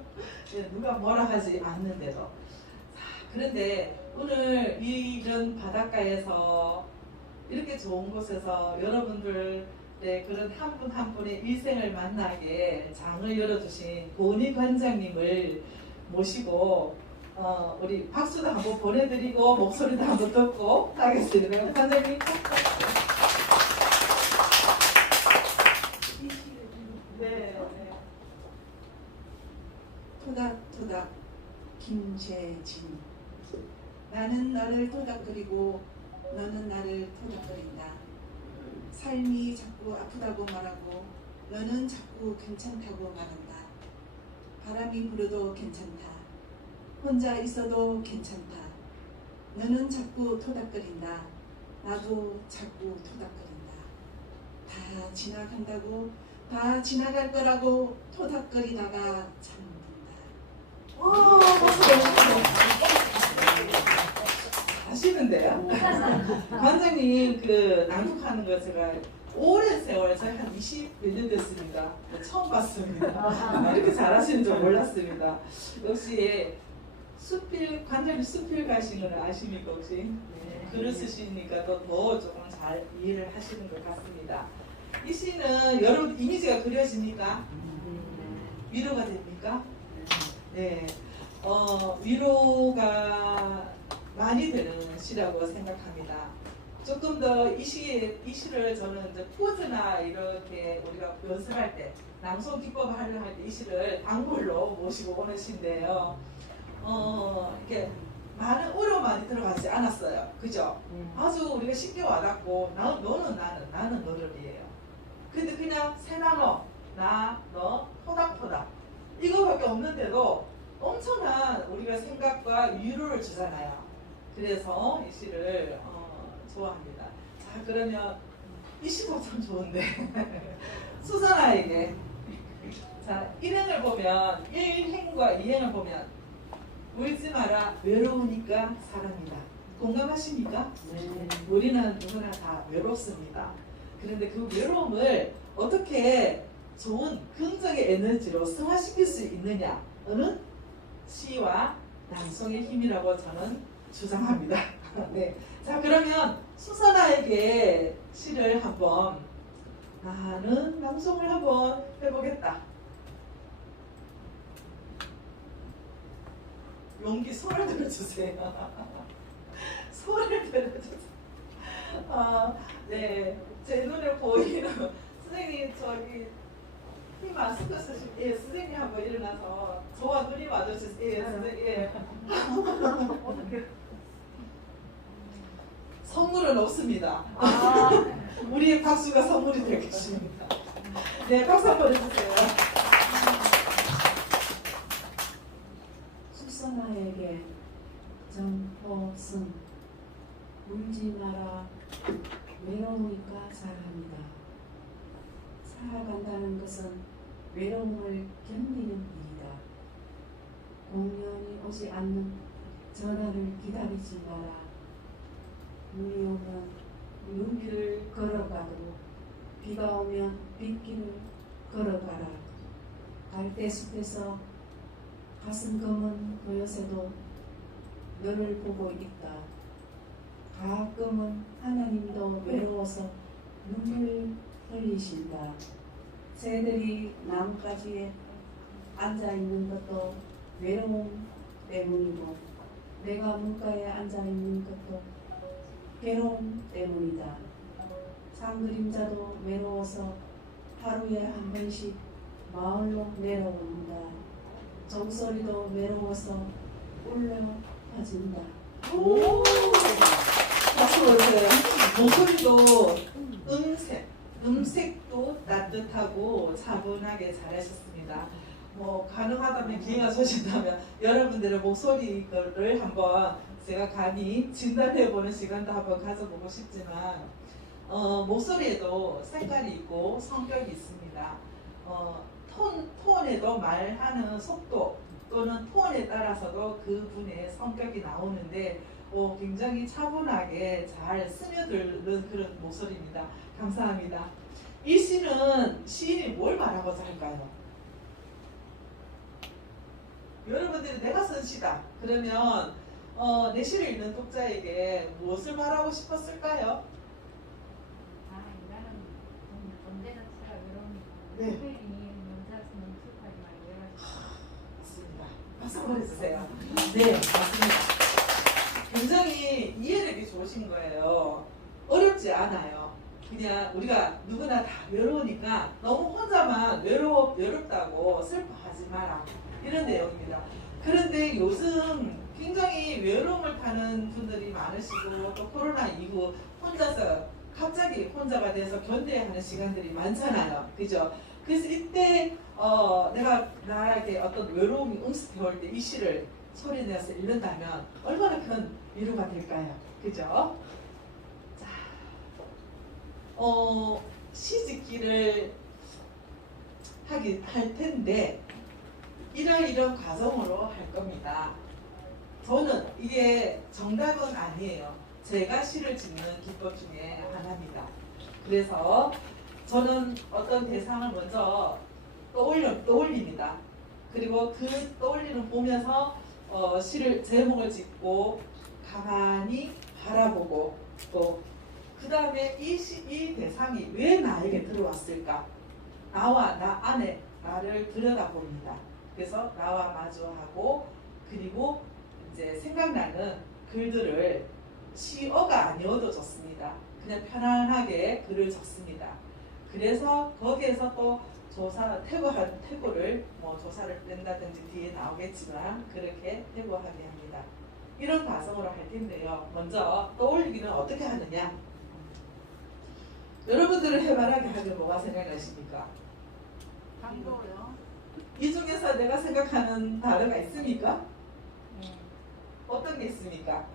누가 뭐라 하지 않는데도. 자, 그런데 오늘 이런 바닷가에서 이렇게 좋은 곳에서 여러분들 그런 한 분 한 분의 일생을 만나게 장을 열어주신 고은희 관장님을 모시고 우리 박수도 한번 보내드리고 목소리도 한번 듣고 하겠습니다. 관장님. 네. 토닥토닥 김재진. 나는 너를 토닥거리고 너는 나를 토닥거린다. 삶이 자꾸 아프다고 말하고 너는 자꾸 괜찮다고 말한다. 바람이 불어도 괜찮다. 혼자 있어도 괜찮다. 너는 자꾸 토닥거린다. 나도 자꾸 토닥거린다. 다 지나간다고, 다 지나갈 거라고 토닥거리다가 잠든다. 와, 박수. 아시는데요? 관장님 그 낭독하는 거 제가 오랜 세월, 저희 한 20몇 년 됐습니다. 처음 봤습니다. 이렇게 잘하시는 줄 몰랐습니다. 역시 관장님 수필 가신 걸 아십니까 혹시? 글을 쓰시니까 더 조금 잘 이해를 하시는 것 같습니다. 이 시는 여러분 이미지가 그려집니까? 위로가 됩니까? 네. 위로가 많이 되는 시라고 생각합니다. 조금 더 이 시를 저는 이제 포즈나 이렇게 우리가 연습할 때 낭송 기법을 하려고 할 때 이 시를 단골로 모시고 오는 시인데요. 이렇게 많은 어려움 많이 들어가지 않았어요. 그죠? 아주 우리가 쉽게 와닿고 너는 나는 너를이에요. 근데 그냥 새 나눠 나, 너, 토닥토닥 이거밖에 없는데도 엄청난 우리가 생각과 위로를 주잖아요. 그래서 이 시를 좋아합니다. 자, 그러면 이 시도 참 좋은데 수선아에게 자 1행을 보면 1행과 2행을 보면 울지 마라 외로우니까 사람이다. 공감하십니까? 네. 우리는 누구나 다 외롭습니다. 그런데 그 외로움을 어떻게 좋은 긍정의 에너지로 승화시킬 수 있느냐는 시와 낭송의 힘이라고 저는 주장합니다. 네. 자, 그러면 수선아에게 시를 한번 나는 낭송을 한번 해보겠다. 용기 손을 들어주세요. 손을 들어주세요. 네. 제 눈에 보이는 선생님 저기 이 마스크 쓰신 선생님 한번 일어나서 저와 눈이 마주치세요. 선생님. 어떻게? 선물은 없습니다. 우리의 박수가 선물이 되겠습니다. 네, 박수 한번 해주세요. 수선아에게 정포승. 울지 마라 외로우니까 살아갑니다. 살아간다는 것은 외로움을 견디는 일이다. 공연이 오지 않는 전화를 기다리지 마라. 눈이 오면 눈길을 걸어가고 비가 오면 빗길을 걸어가라. 갈대숲에서 가슴 검은 그여새도 너를 보고 있다. 가끔은 하나님도 외로워서 눈물 흘리신다. 새들이 나뭇가지에 앉아있는 것도 외로움 때문이고 내가 문가에 앉아있는 것도 괴로움 때문이다. 산그림자도 외로워서 하루에 한 번씩 마을로 내려온다. 종소리도 외로워서 울려 퍼진다. 오! 박수 보세요. 목소리도 음색도 따뜻하고 차분하게 잘하셨습니다. 뭐 가능하다면 기회가 주신다면 여러분들의 목소리를 한번 제가 감히 진단해보는 시간도 한번 가져보고 싶지만 목소리에도 색깔이 있고 성격이 있습니다. 톤에도 말하는 속도 또는 톤에 따라서도 그분의 성격이 나오는데 굉장히 차분하게 잘 스며드는 그런 목소리입니다. 감사합니다. 이 시는 시인이 뭘 말하고자 할까요? 여러분들이 내가 쓴 시다. 그러면 내 시를 읽는 독자에게 무엇을 말하고 싶었을까요? 인간은 존재 자체가 외로우니까 네. 특별히 남자스는 슬퍼하지 말고 외로워하지 맞습니다. 박수 보내주세요. 네, 맞습니다. 굉장히 이해력이 좋으신 거예요. 어렵지 않아요. 그냥 우리가 누구나 다 외로우니까 너무 혼자만 외롭다고 슬퍼하지 마라. 이런 내용입니다. 그런데 요즘 굉장히 외로움을 타는 분들이 많으시고 또 코로나 이후 혼자서 갑자기 혼자가 돼서 견뎌야 하는 시간들이 많잖아요. 그죠? 그래서 이때 내가 나에게 어떤 외로움이 응습해올 때 이 시를 소리내서 읽는다면 얼마나 큰 위로가 될까요? 그죠? 자, 시집기를 할 텐데 이런 과정으로 할 겁니다. 저는 이게 정답은 아니에요. 제가 시를 짓는 기법 중에 하나입니다. 그래서 저는 어떤 대상을 먼저 떠올립니다. 그리고 그 떠올리는 보면서 시를 제목을 짓고 가만히 바라보고 또 그 다음에 이 대상이 왜 나에게 들어왔을까? 나와 나 안에 나를 들여다봅니다. 그래서 나와 마주하고 그리고 이제 생각나는 글들을 시어가 아니어도 좋습니다. 그냥 편안하게 글을 적습니다. 그래서 거기에서 또 태고를 조사를 뺀다든지 뒤에 나오겠지만 그렇게 태고하게 합니다. 이런 과정으로 할 텐데요. 먼저 떠올리기는 어떻게 하느냐? 여러분들은 해바라기 하면 뭐가 생각나십니까? 반가워요. 이 중에서 내가 생각하는 단어가 있습니까? 네. 어떤 게 있습니까?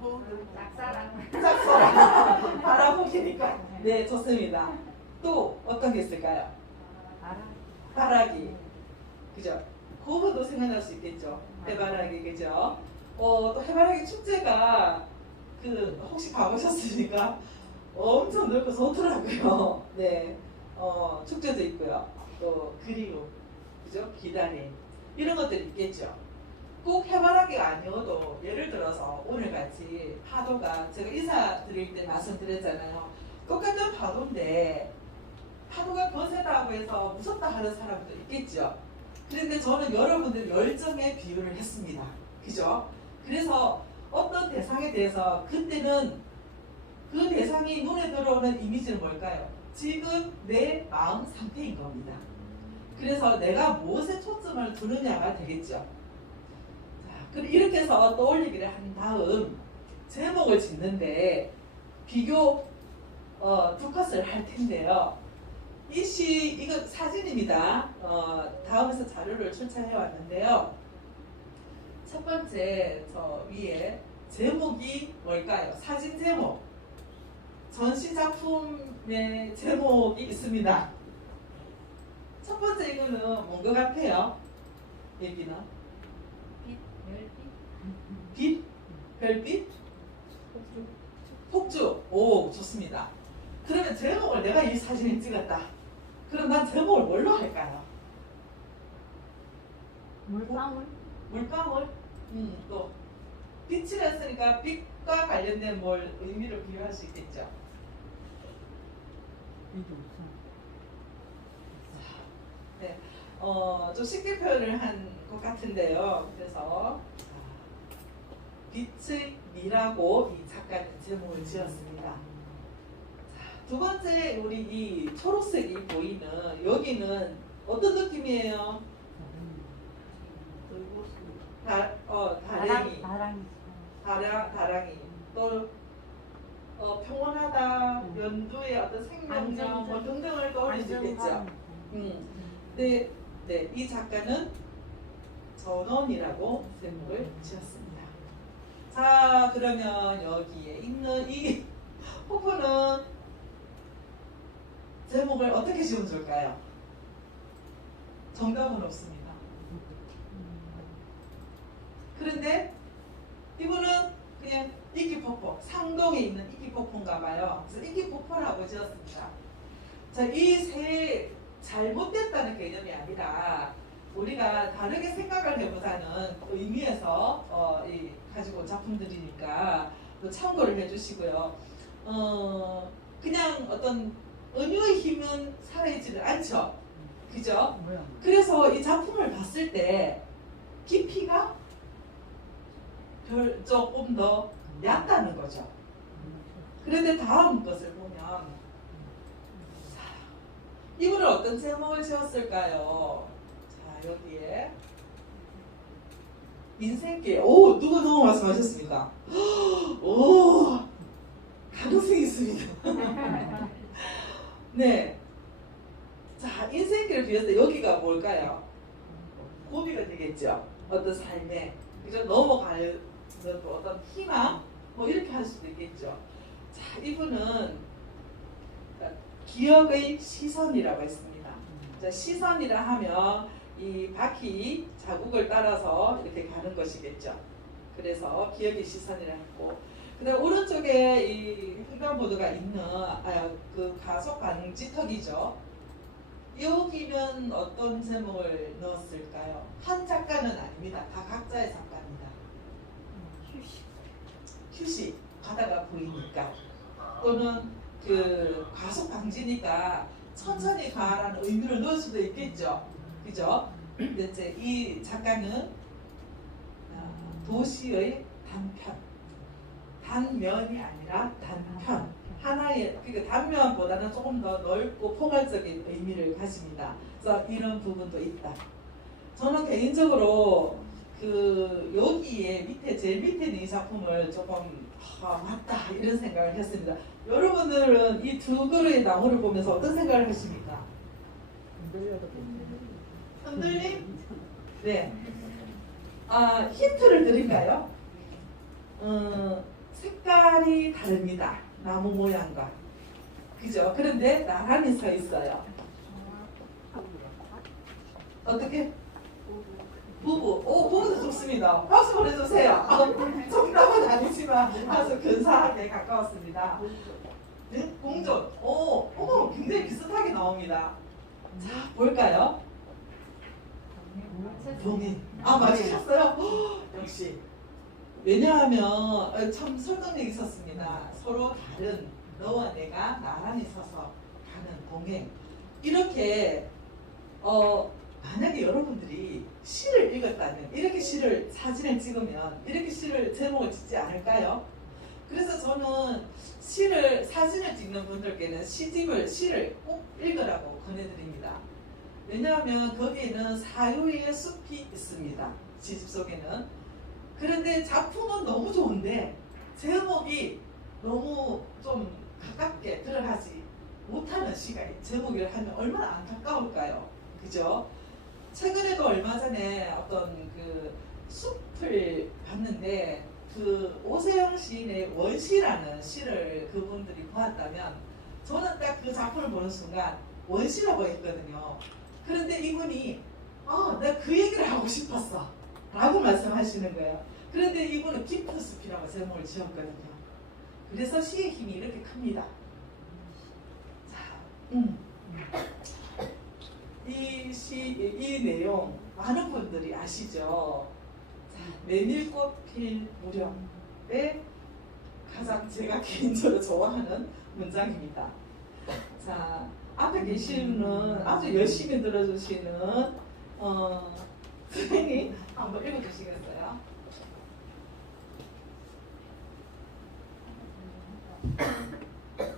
짝사랑. 짝사랑 바라보기니까 네 좋습니다. 또 어떤 게 있을까요? 바라기 그죠? 그거도 생각날 수 있겠죠. 해바라기 그죠? 또 해바라기 축제가 혹시 가보셨습니까? 엄청 넓고 좋더라고요. 네, 축제도 있고요. 또 그리움 그죠? 기다림 이런 것들이 있겠죠. 꼭 해바라기가 아니어도 예를 들어서 오늘같이 파도가 제가 인사드릴 때 말씀드렸잖아요. 똑같은 파도인데 파도가 거세다고 해서 무섭다 하는 사람도 있겠죠. 그런데 저는 여러분들 열정에 비유를 했습니다. 그죠? 그래서 어떤 대상에 대해서 그때는 그 대상이 눈에 들어오는 이미지는 뭘까요? 지금 내 마음 상태인 겁니다. 그래서 내가 무엇에 초점을 두느냐가 되겠죠. 자, 그럼 이렇게 해서 떠올리기를 한 다음 제목을 짓는데 비교 두 컷을 할 텐데요. 이거 사진입니다. 다음에서 자료를 출처해 왔는데요. 첫 번째 저 위에 제목이 뭘까요? 사진 제목. 전시 작품의 제목이 있습니다. 첫 번째 이거는 뭔 것 같아요? 얘기는? 빛, 별빛. 빛? 별빛? 폭주. 오, 좋습니다. 그러면 제목을 내가 이 사진을 찍었다. 그럼 난 제목을 뭘로 할까요? 물방울. 물방울? 또 빛을 했으니까 빛과 관련된 뭘 의미를 비유할 수 있겠죠. 네, 좀 쉽게 표현을 한 것 같은데요. 그래서 빛의 미라고 이 작가는 제목을 지었습니다. 자, 두 번째 우리 이 초록색이 보이는 여기는 어떤 느낌이에요? 다랭이. 다랑이. 또 평온하다, 연두의 어떤 생명력 뭐 등등을 떠올릴 수 있겠죠. 네, 이 작가는 전원이라고 제목을 지었습니다. 자, 그러면 여기에 있는 이 폭포는 제목을 어떻게 지어줄까요? 정답은 없습니다. 그런데 이분은 그냥 이기폭포, 상동에 있는 이기폭포인가 봐요. 그래서 이기폭포라고 지었습니다. 자, 이 세 잘못됐다는 개념이 아니라 우리가 다르게 생각을 해보자는 의미에서 가지고 온 작품들이니까 참고를 해주시고요. 그냥 어떤 은유의 힘은 살아있지는 않죠. 그죠? 그래서 이 작품을 봤을 때 깊이가 조금 더 얕다는 거죠. 그런데 다음 것을 보면 이분은 어떤 제목을 지었을까요? 자, 여기에 인생길. 오, 누가 너무 말씀하셨습니까? 오, 가능성이 있습니다. 네. 자, 인생길을 비웠을 때 여기가 뭘까요? 고비가 되겠죠. 어떤 삶에. 그죠? 넘어가는 어떤 희망? 뭐 이렇게 할 수도 있겠죠. 자, 이분은 기억의 시선이라고 했습니다. 자, 시선이라 하면 이 바퀴 자국을 따라서 이렇게 가는 것이겠죠. 그래서 기억의 시선이라 했고, 그다음 오른쪽에 이 횡단보도가 있는 그 가속 방지턱이죠. 여기는 어떤 제목을 넣었을까요? 한 작가는 아닙니다. 다 각자의 작가입니다. 휴식, 바다가 보이니까. 또는 그 가속 방지니까 천천히 가라는 의미를 넣을 수도 있겠죠. 그죠? 근데 이제 이 작가는 도시의 단편, 단면이 아니라 단편. 하나의, 그러니까 단면보다는 조금 더 넓고 포괄적인 의미를 가집니다. 그래서 이런 부분도 있다. 저는 개인적으로 그 여기에 밑에 제일 밑에 있는 이 작품을 조금 맞다 이런 생각을 했습니다. 여러분들은 이 두 그루의 나무를 보면서 어떤 생각을 하십니까? 흔들림? 네. 힌트를 드릴까요? 색깔이 다릅니다. 나무 모양과. 그죠? 그런데 나란히 서 있어요. 어떻게? 부부. 오, 부부도 좋습니다. 박수 보내주세요. 정답은 아니지만 아주 근사하게 가까웠습니다. 네? 공존. 오, 굉장히 비슷하게 나옵니다. 자, 볼까요? 동행. 맞추셨어요? 역시. 왜냐하면 참 설득력이 있었습니다. 서로 다른 너와 내가 나란히 서서 가는 동행. 이렇게 만약에 여러분들이 시를 읽었다면 이렇게 시를 사진을 찍으면 이렇게 시를 제목을 짓지 않을까요? 그래서 저는 사진을 찍는 분들께는 시를 꼭 읽으라고 권해드립니다. 왜냐하면 거기에는 사유의 숲이 있습니다. 시집 속에는. 그런데 작품은 너무 좋은데 제목이 너무 좀 가깝게 들어가지 못하는 시가 제목을 하면 얼마나 안타까울까요? 그죠? 최근에도 얼마 전에 어떤 그 숲을 봤는데 그 오세영 시인의 원시라는 시를 그분들이 보았다면 저는 딱 그 작품을 보는 순간 원시라고 했거든요. 그런데 이분이 내가 그 얘기를 하고 싶었어 라고 말씀하시는 거예요. 그런데 이분은 깊은 숲이라고 제목을 지었거든요. 그래서 시의 힘이 이렇게 큽니다. 자, 이 내용 많은 분들이 아시죠? 자, 메밀꽃 필 무렵에 가장 제가 개인적으로 좋아하는 문장입니다. 자, 앞에 계시는 아주 열심히 들어주시는 선생님 한번 읽어주시겠어요?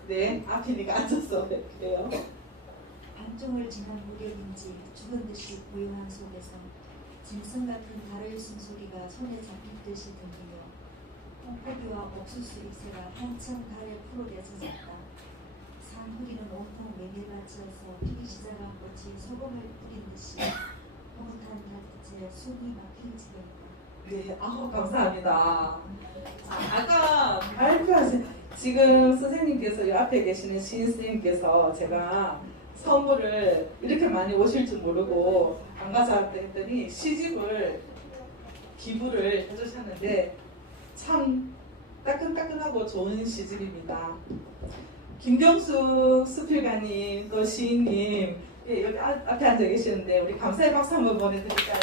네, 앞이니까 앉아서 뵐게요. 반종을 지난 무렵인지 죽은 듯이 고요한 속에서 짐승 같은 달을 숨소리가 손에 잡힌 듯이 들리며 콩고기와 옥수수 잎새가 한참 달에 풀어져 젖었다. 산 후리는 온통 메밀밭이어서 피기 시작한 꽃이 소금을 뿌린 듯이 흐뭇한 달빛에 숨이 막힐 지경이다. 네, 아우 감사합니다. 아까 발표하신 지금 선생님께서 이 앞에 계시는 시인 선생님께서 제가 선물을 이렇게 많이 오실 줄 모르고 안 가져왔다 했더니 시집을 기부를 해주셨는데 참 따끈따끈하고 좋은 시집입니다. 김경숙 수필가님 또 시인님 예, 여기 앞에 앉아 계시는데 우리 감사의 박수 한번 보내드릴까요?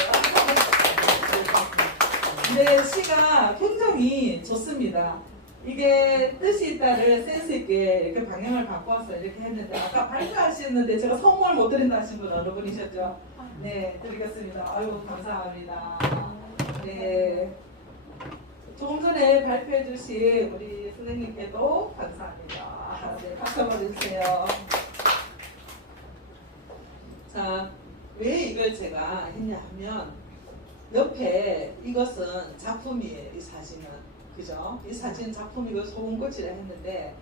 네, 시가 굉장히 좋습니다. 이게 뜻이 있다를 센스 있게 이렇게 방향을 바꿔서 이렇게 했는데 아까 발표하시는데 제가 선물 못 드린다 하신 분 어느 분이셨죠? 네, 드리겠습니다. 아유 감사합니다. 네, 조금 전에 발표해 주신 우리 선생님께도 감사합니다. 네, 박수 한번 주세요. 자, 왜 이걸 제가 했냐 하면 옆에 이것은 작품이에요. 이 사진은. 그죠? 이 사진 작품이고 소금꽃이라 했는데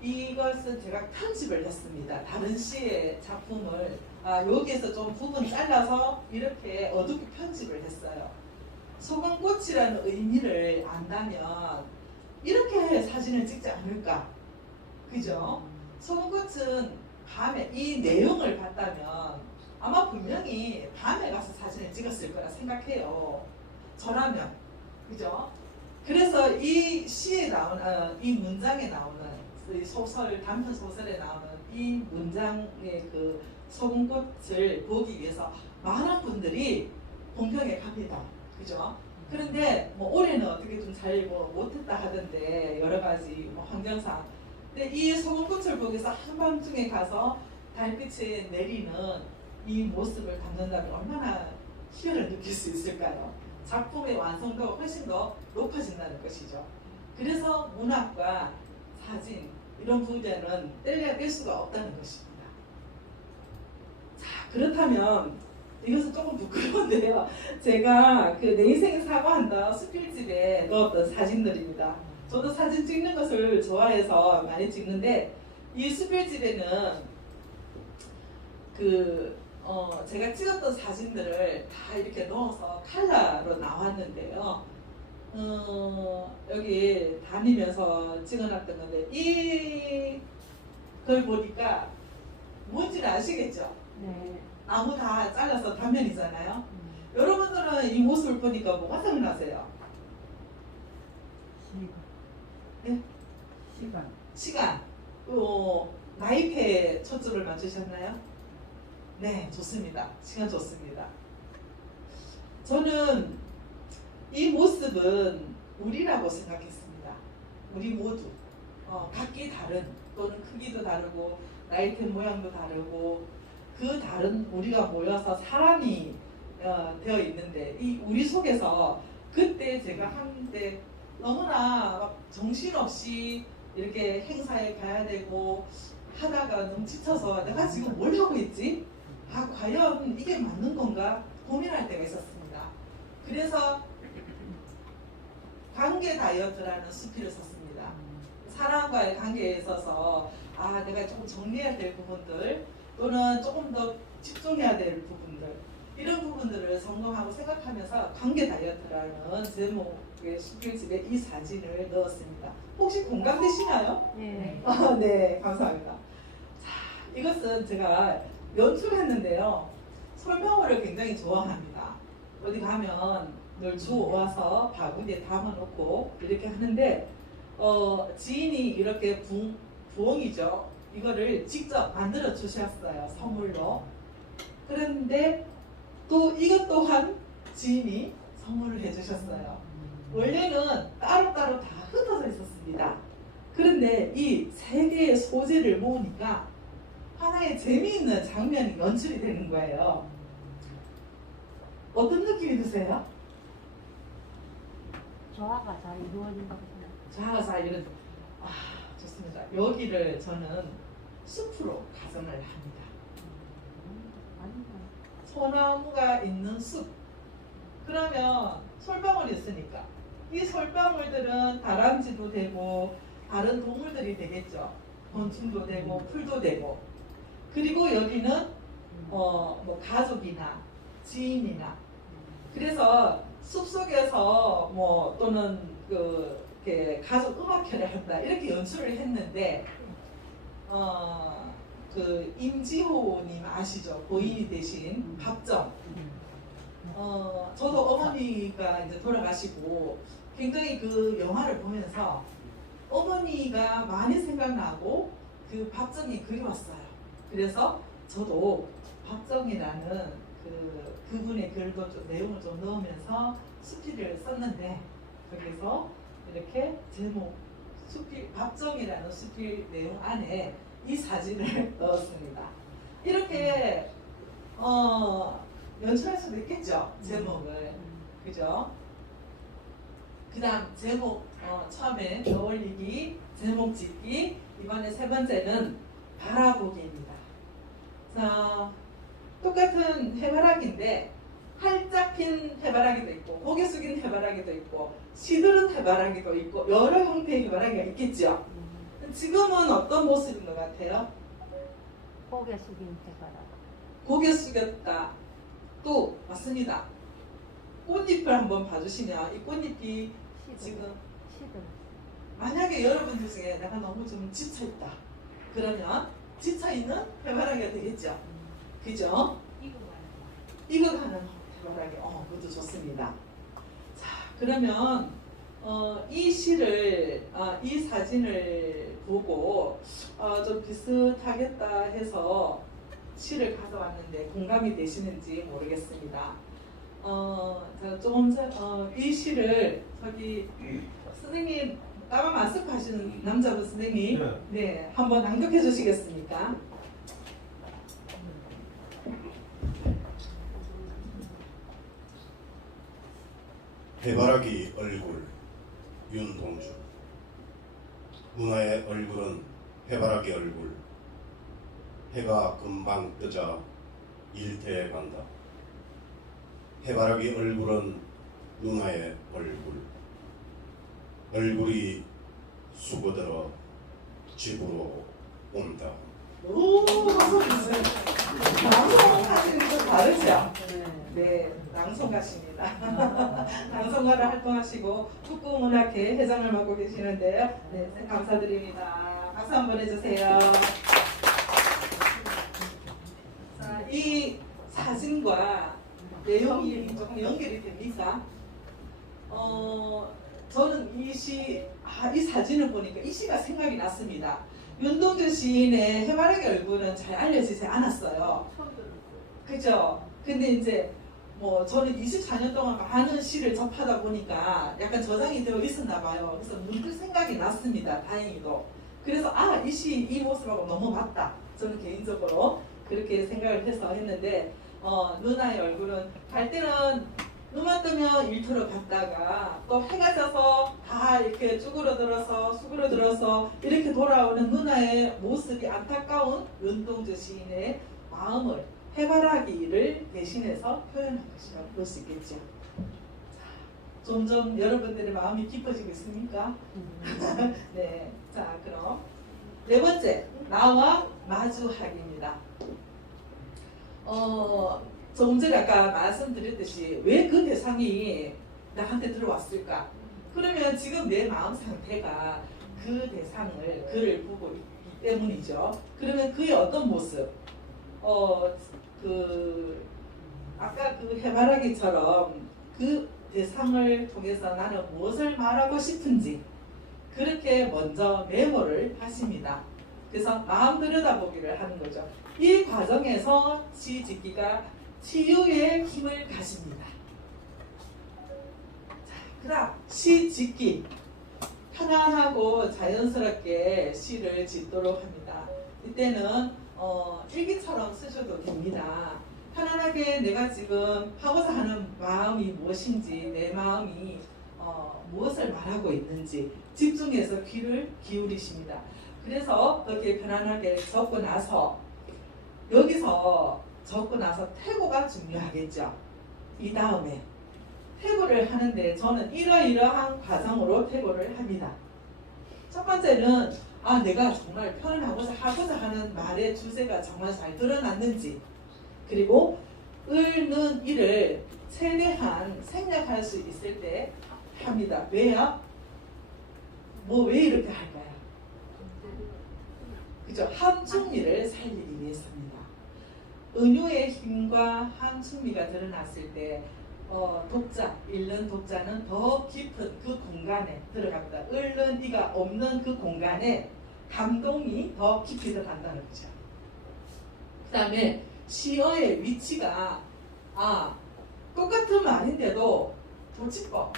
이것은 제가 편집을 했습니다. 다른 시의 작품을 여기에서 좀 부분 잘라서 이렇게 어둡게 편집을 했어요. 소금꽃이라는 의미를 안다면 이렇게 사진을 찍지 않을까? 그죠? 소금꽃은 밤에 이 내용을 봤다면 아마 분명히 밤에 가서 사진을 찍었을 거라 생각해요. 저라면. 그죠? 그래서 이 시에 나오는, 이 문장에 나오는, 이 소설, 단편 소설에 나오는 이 문장의 그 소금꽃을 보기 위해서 많은 분들이 공평에 갑니다. 그죠? 그런데 뭐 올해는 어떻게 좀 잘 못했다 하던데 여러 가지 뭐 환경상. 근데 이 소금꽃을 보기 위해서 한밤중에 가서 달빛에 내리는 이 모습을 담는다면 얼마나 희열을 느낄 수 있을까요? 작품의 완성도가 훨씬 더 높아진다는 것이죠. 그래서 문학과 사진 이런 부분은 뗄래야 뗄 수가 없다는 것입니다. 자, 그렇다면 이것은 조금 부끄러운데요. 제가 그 내 인생 사과한다 수필집에 넣었던 사진들입니다. 저도 사진 찍는 것을 좋아해서 많이 찍는데 이 수필집에는 제가 찍었던 사진들을 다 이렇게 넣어서 컬러로 나왔는데요. 여기 다니면서 찍어놨던 건데 이걸 보니까 뭔지는 아시겠죠? 네. 나무 다 잘라서 단면이잖아요. 여러분들은 이 모습을 보니까 뭐가 생각나세요? 네? 시간. 나이테에 초점을 맞추셨나요? 네, 좋습니다. 시간 좋습니다. 저는 이 모습은 우리라고 생각했습니다. 우리 모두 각기 다른 또는 크기도 다르고 나이테 모양도 다르고 그 다른 우리가 모여서 사람이 되어 있는데 이 우리 속에서 그때 제가 한때 너무나 막 정신없이 이렇게 행사에 가야 되고 하다가 너무 지쳐서 내가 지금 뭘 하고 있지? 과연 이게 맞는 건가? 고민할 때가 있었습니다. 그래서 관계 다이어트라는 수필을 썼습니다. 사람과의 관계에 있어서 내가 조금 정리해야 될 부분들 또는 조금 더 집중해야 될 부분들 이런 부분들을 점검하고 생각하면서 관계 다이어트라는 제목의 수필집에 이 사진을 넣었습니다. 혹시 공감되시나요? 네. 네, 감사합니다. 자, 이것은 제가 연출했는데요. 설명을 굉장히 좋아합니다. 어디 가면 늘 주워와서 바구니에 담아놓고 이렇게 하는데 지인이 이렇게 부엉이죠. 이거를 직접 만들어 주셨어요. 선물로. 그런데 또 이것 또한 지인이 선물을 해주셨어요. 원래는 따로따로 다 흩어져 있었습니다. 그런데 이 세 개의 소재를 모으니까 하나의 재미있는 장면이 연출이 되는 거예요. 어떤 느낌이 드세요? 조화가 잘 이루어진다고 생각해요. 자, 이런 좋습니다. 여기를 저는 숲으로 가정을 합니다. 소나무가 있는 숲. 그러면 솔방울이 있으니까 이 솔방울들은 다람쥐도 되고 다른 동물들이 되겠죠. 곤충도 되고 풀도 되고. 그리고 여기는 뭐 가족이나 지인이나. 그래서 숲속에서 뭐 또는 이렇게 가족 음악회를 한다 이렇게 연출을 했는데 그 임지호님 아시죠? 고인이 되신 박정. 저도 어머니가 이제 돌아가시고 굉장히 그 영화를 보면서 어머니가 많이 생각나고 그 박정이 그리웠어요. 그래서 저도 박정이라는 그분의 글도 좀 내용을 좀 넣으면서 수필을 썼는데 거기서 이렇게 제목 박정이라는 수필 내용 안에 이 사진을 넣었습니다. 이렇게 연출할 수도 있겠죠. 제목을. 그죠? 그 다음 제목 처음에 떠올리기, 제목 짓기. 이번에 세 번째는 바라보기입니다. 자, 똑같은 해바라기인데 활짝 핀 해바라기도 있고 고개 숙인 해바라기도 있고 시드른 해바라기도 있고 여러 형태의 해바라기가 있겠죠. 지금은 어떤 모습인 것 같아요? 고개 숙인 해바라기. 고개 숙였다. 또 맞습니다. 꽃잎을 한번 봐주시면 이 꽃잎이 지금 시들. 만약에 여러분들 중에 내가 너무 좀 지쳐있다. 그러면 지쳐있는 해바라기가 되겠죠. 그죠? 익어가는 해바라기. 그것도 좋습니다. 자, 그러면 이 시를 이 사진을 보고 좀 비슷하겠다 해서 시를 가져왔는데 공감이 되시는지 모르겠습니다. 조금 전 이 시를 저기 선생님 까만 마스크 하시는 남자분 선생님 네 한번 낭독해 주시겠습니까? 해바라기 얼굴 윤동주. 누나의 얼굴은 해바라기 얼굴. 해가 금방 뜨자 일터에 간다. 해바라기 얼굴은 누나의 얼굴. 얼굴이 수고들어 집으로 온다. 오, 낭송하시는 좀 다르죠? 네, 낭송가십니다. 낭송가를 활동하시고 국구문학회 회장을 맡고 계시는데요. 네, 감사드립니다. 박수 한번 해주세요. 자, 이 사진과 내용이 조금 연결이 됩니까? 저는 이 사진을 보니까 이 시가 생각이 났습니다. 윤동주 시인의 해바라기 얼굴은 잘 알려지지 않았어요. 그죠? 근데 이제 뭐 저는 24년 동안 많은 시를 접하다 보니까 약간 저장이 되어 있었나 봐요. 그래서 문득 생각이 났습니다. 다행히도. 그래서 이 모습하고 너무 맞다. 저는 개인적으로 그렇게 생각을 해서 했는데 누나의 얼굴은 갈 때는 눈만 뜨면 일터로 갔다가 또 해가 져서 다 이렇게 수그러들어서 이렇게 돌아오는 누나의 모습이 안타까운 윤동주 시인의 마음을 해바라기를 대신해서 표현한 것이라고 볼 수 있겠죠. 자, 점점 여러분들의 마음이 깊어지고 있습니까? 네, 자 그럼 네 번째 나와 마주하기입니다. 조금 전에 아까 말씀드렸듯이 왜 그 대상이 나한테 들어왔을까? 그러면 지금 내 마음 상태가 그 대상을 그를 보고 있기 때문이죠. 그러면 그의 어떤 모습? 아까 그 해바라기처럼 그 대상을 통해서 나는 무엇을 말하고 싶은지 그렇게 먼저 메모를 하십니다. 그래서 마음 들여다보기를 하는 거죠. 이 과정에서 시 짓기가 치유의 힘을 가집니다. 자, 그다음 시 짓기. 편안하고 자연스럽게 시를 짓도록 합니다. 이때는 일기처럼 쓰셔도 됩니다. 편안하게 내가 지금 하고자 하는 마음이 무엇인지 내 마음이 무엇을 말하고 있는지 집중해서 귀를 기울이십니다. 그래서 그렇게 편안하게 적고 나서 여기서 적고 나서 태고가 중요하겠죠. 이 다음에 태고를 하는데 저는 이러이러한 과정으로 태고를 합니다. 첫 번째는 내가 정말 표현하고자 하는 말의 주제가 정말 잘 드러났는지, 그리고 을는 이를 최대한 생략할 수 있을 때 합니다. 왜요? 왜 이렇게 할까요? 그죠? 한충미를 살리기 위해서입니다. 은유의 힘과 한충미가 드러났을 때 읽는 독자는 더 깊은 그 공간에 들어갑니다. 읽는 이가 없는 그 공간에 감동이 더 깊이 들어간다는 거죠. 그 다음에 시어의 위치가 똑같은 말인데도 도치법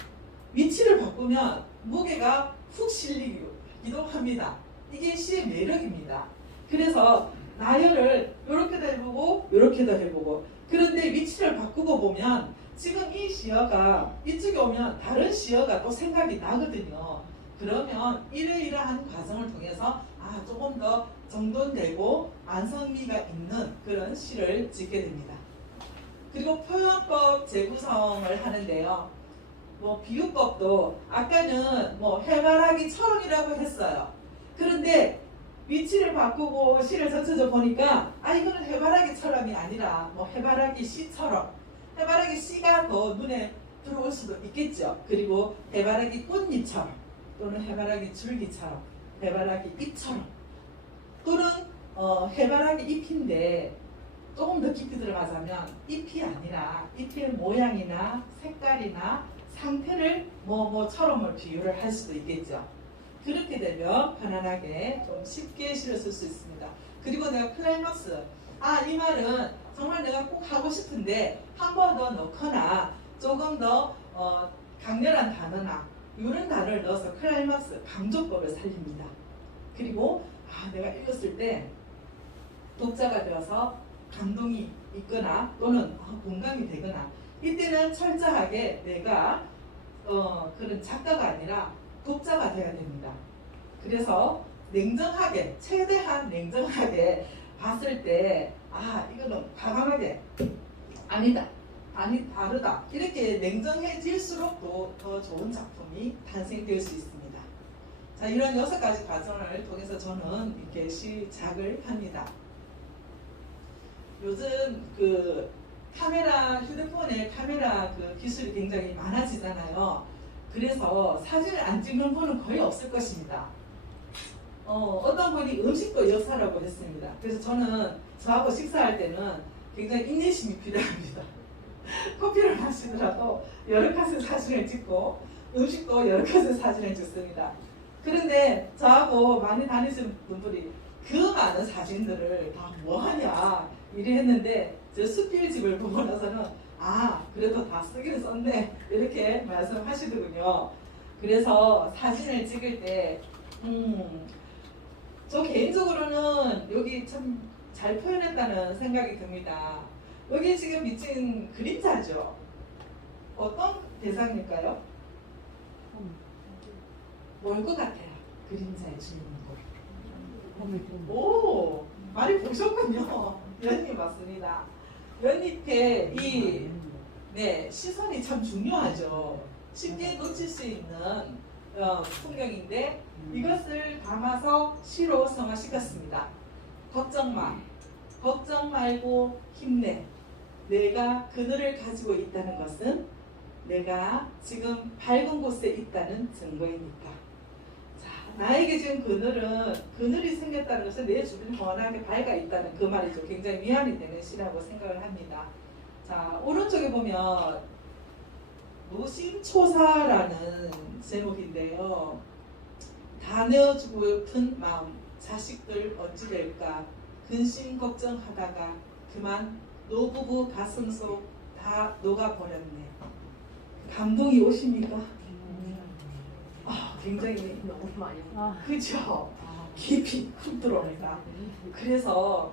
위치를 바꾸면 무게가 훅 실리기도 합니다. 이게 시의 매력입니다. 그래서 나열을 이렇게도 해보고 이렇게도 해보고, 그런데 위치를 바꾸고 보면 지금 이 시어가 이쪽에 오면 다른 시어가 또 생각이 나거든요. 그러면 이러이러한 과정을 통해서 조금 더 정돈되고 완성미가 있는 그런 시를 짓게 됩니다. 그리고 표현법 재구성을 하는데요. 비유법도 아까는 해바라기처럼이라고 했어요. 그런데 위치를 바꾸고 시를 전체적으로 보니까 이거는 해바라기처럼이 아니라 해바라기 씨처럼, 해바라기 씨가 더 눈에 들어올 수도 있겠죠. 그리고 해바라기 꽃잎처럼, 또는 해바라기 줄기처럼, 해바라기 잎처럼, 또는 해바라기 잎인데 조금 더 깊이 들어가자면 잎이 아니라 잎의 모양이나 색깔이나 상태를 뭐처럼을 비유를 할 수도 있겠죠. 그렇게 되면 편안하게 좀 쉽게 시를 쓸 수 있습니다. 그리고 내가 클라이막스, 이 말은 정말 내가 꼭 하고 싶은데 한 번 더 넣거나 조금 더 강렬한 단어나 이런 단어를 넣어서 클라이막스, 강조법을 살립니다. 그리고 내가 읽었을 때 독자가 되어서 감동이 있거나 또는 공감이 되거나, 이때는 철저하게 내가 그런 작가가 아니라 독자가 되어야 됩니다. 그래서 냉정하게, 최대한 냉정하게 봤을 때 이거는 과감하게 아니다, 다르다, 이렇게 냉정해질수록 더 좋은 작품이 탄생될 수 있습니다. 자, 이런 6가지 과정을 통해서 저는 이렇게 시작을 합니다. 요즘 휴대폰에 카메라 기술이 굉장히 많아지잖아요. 그래서 사진을 안 찍는 분은 거의 없을 것입니다. 어떤 분이 음식도 역사라고 했습니다. 그래서 저하고 식사할 때는 굉장히 인내심이 필요합니다. 커피를 마시더라도 여러 컷의 사진을 찍고 음식도 여러 컷의 사진을 찍습니다. 그런데 저하고 많이 다니시는 분들이 그 많은 사진들을 다 뭐하냐 이래 했는데, 저 수필집을 보고 나서는 그래도 다 쓰기는 썼네 이렇게 말씀하시더군요. 그래서 사진을 찍을 때 저 개인적으로는 여기 참 잘 표현했다는 생각이 듭니다. 여기 지금 비친 그림자죠. 어떤 대상일까요? 뭘 것 같아요? 그림자의 주인공. 오, 많이 보셨군요. 연잎 맞습니다. 연잎의 시선이 참 중요하죠. 쉽게 놓칠 수 있는 풍경인데 이것을 담아서 시로 성화시켰습니다. 걱정 말고 힘내. 내가 그늘을 가지고 있다는 것은 내가 지금 밝은 곳에 있다는 증거이니까. 자, 나에게 지금 그늘이 생겼다는 것은 내 주변이 환하게 밝아 있다는 그 말이죠. 굉장히 위안이 되는 시라고 생각을 합니다. 자, 오른쪽에 보면 노심초사라는 제목인데요. 다 내어주고픈 마음, 자식들 어찌 될까 근심 걱정하다가 그만 노부부 가슴 속 다 녹아버렸네. 감동이 오십니까? 굉장히 너무 많이. 그죠? 깊이 훅 들어옵니다. 그래서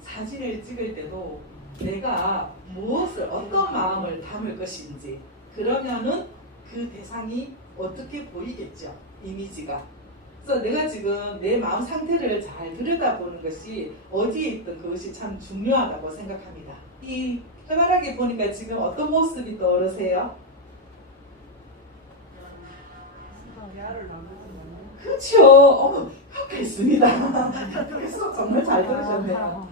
사진을 찍을 때도 내가 어떤 마음을 담을 것인지, 그러면은 그 대상이 어떻게 보이겠죠? 이미지가. 그래서 내가 지금 내 마음 상태를 잘 들여다보는 것이 어디에 있든 그것이 참 중요하다고 생각합니다. 이 해바라기 보니까 지금 어떤 모습이 떠오르세요? 그렇죠. 효과 있습니다. 그래서 정말 잘 들으셨네요.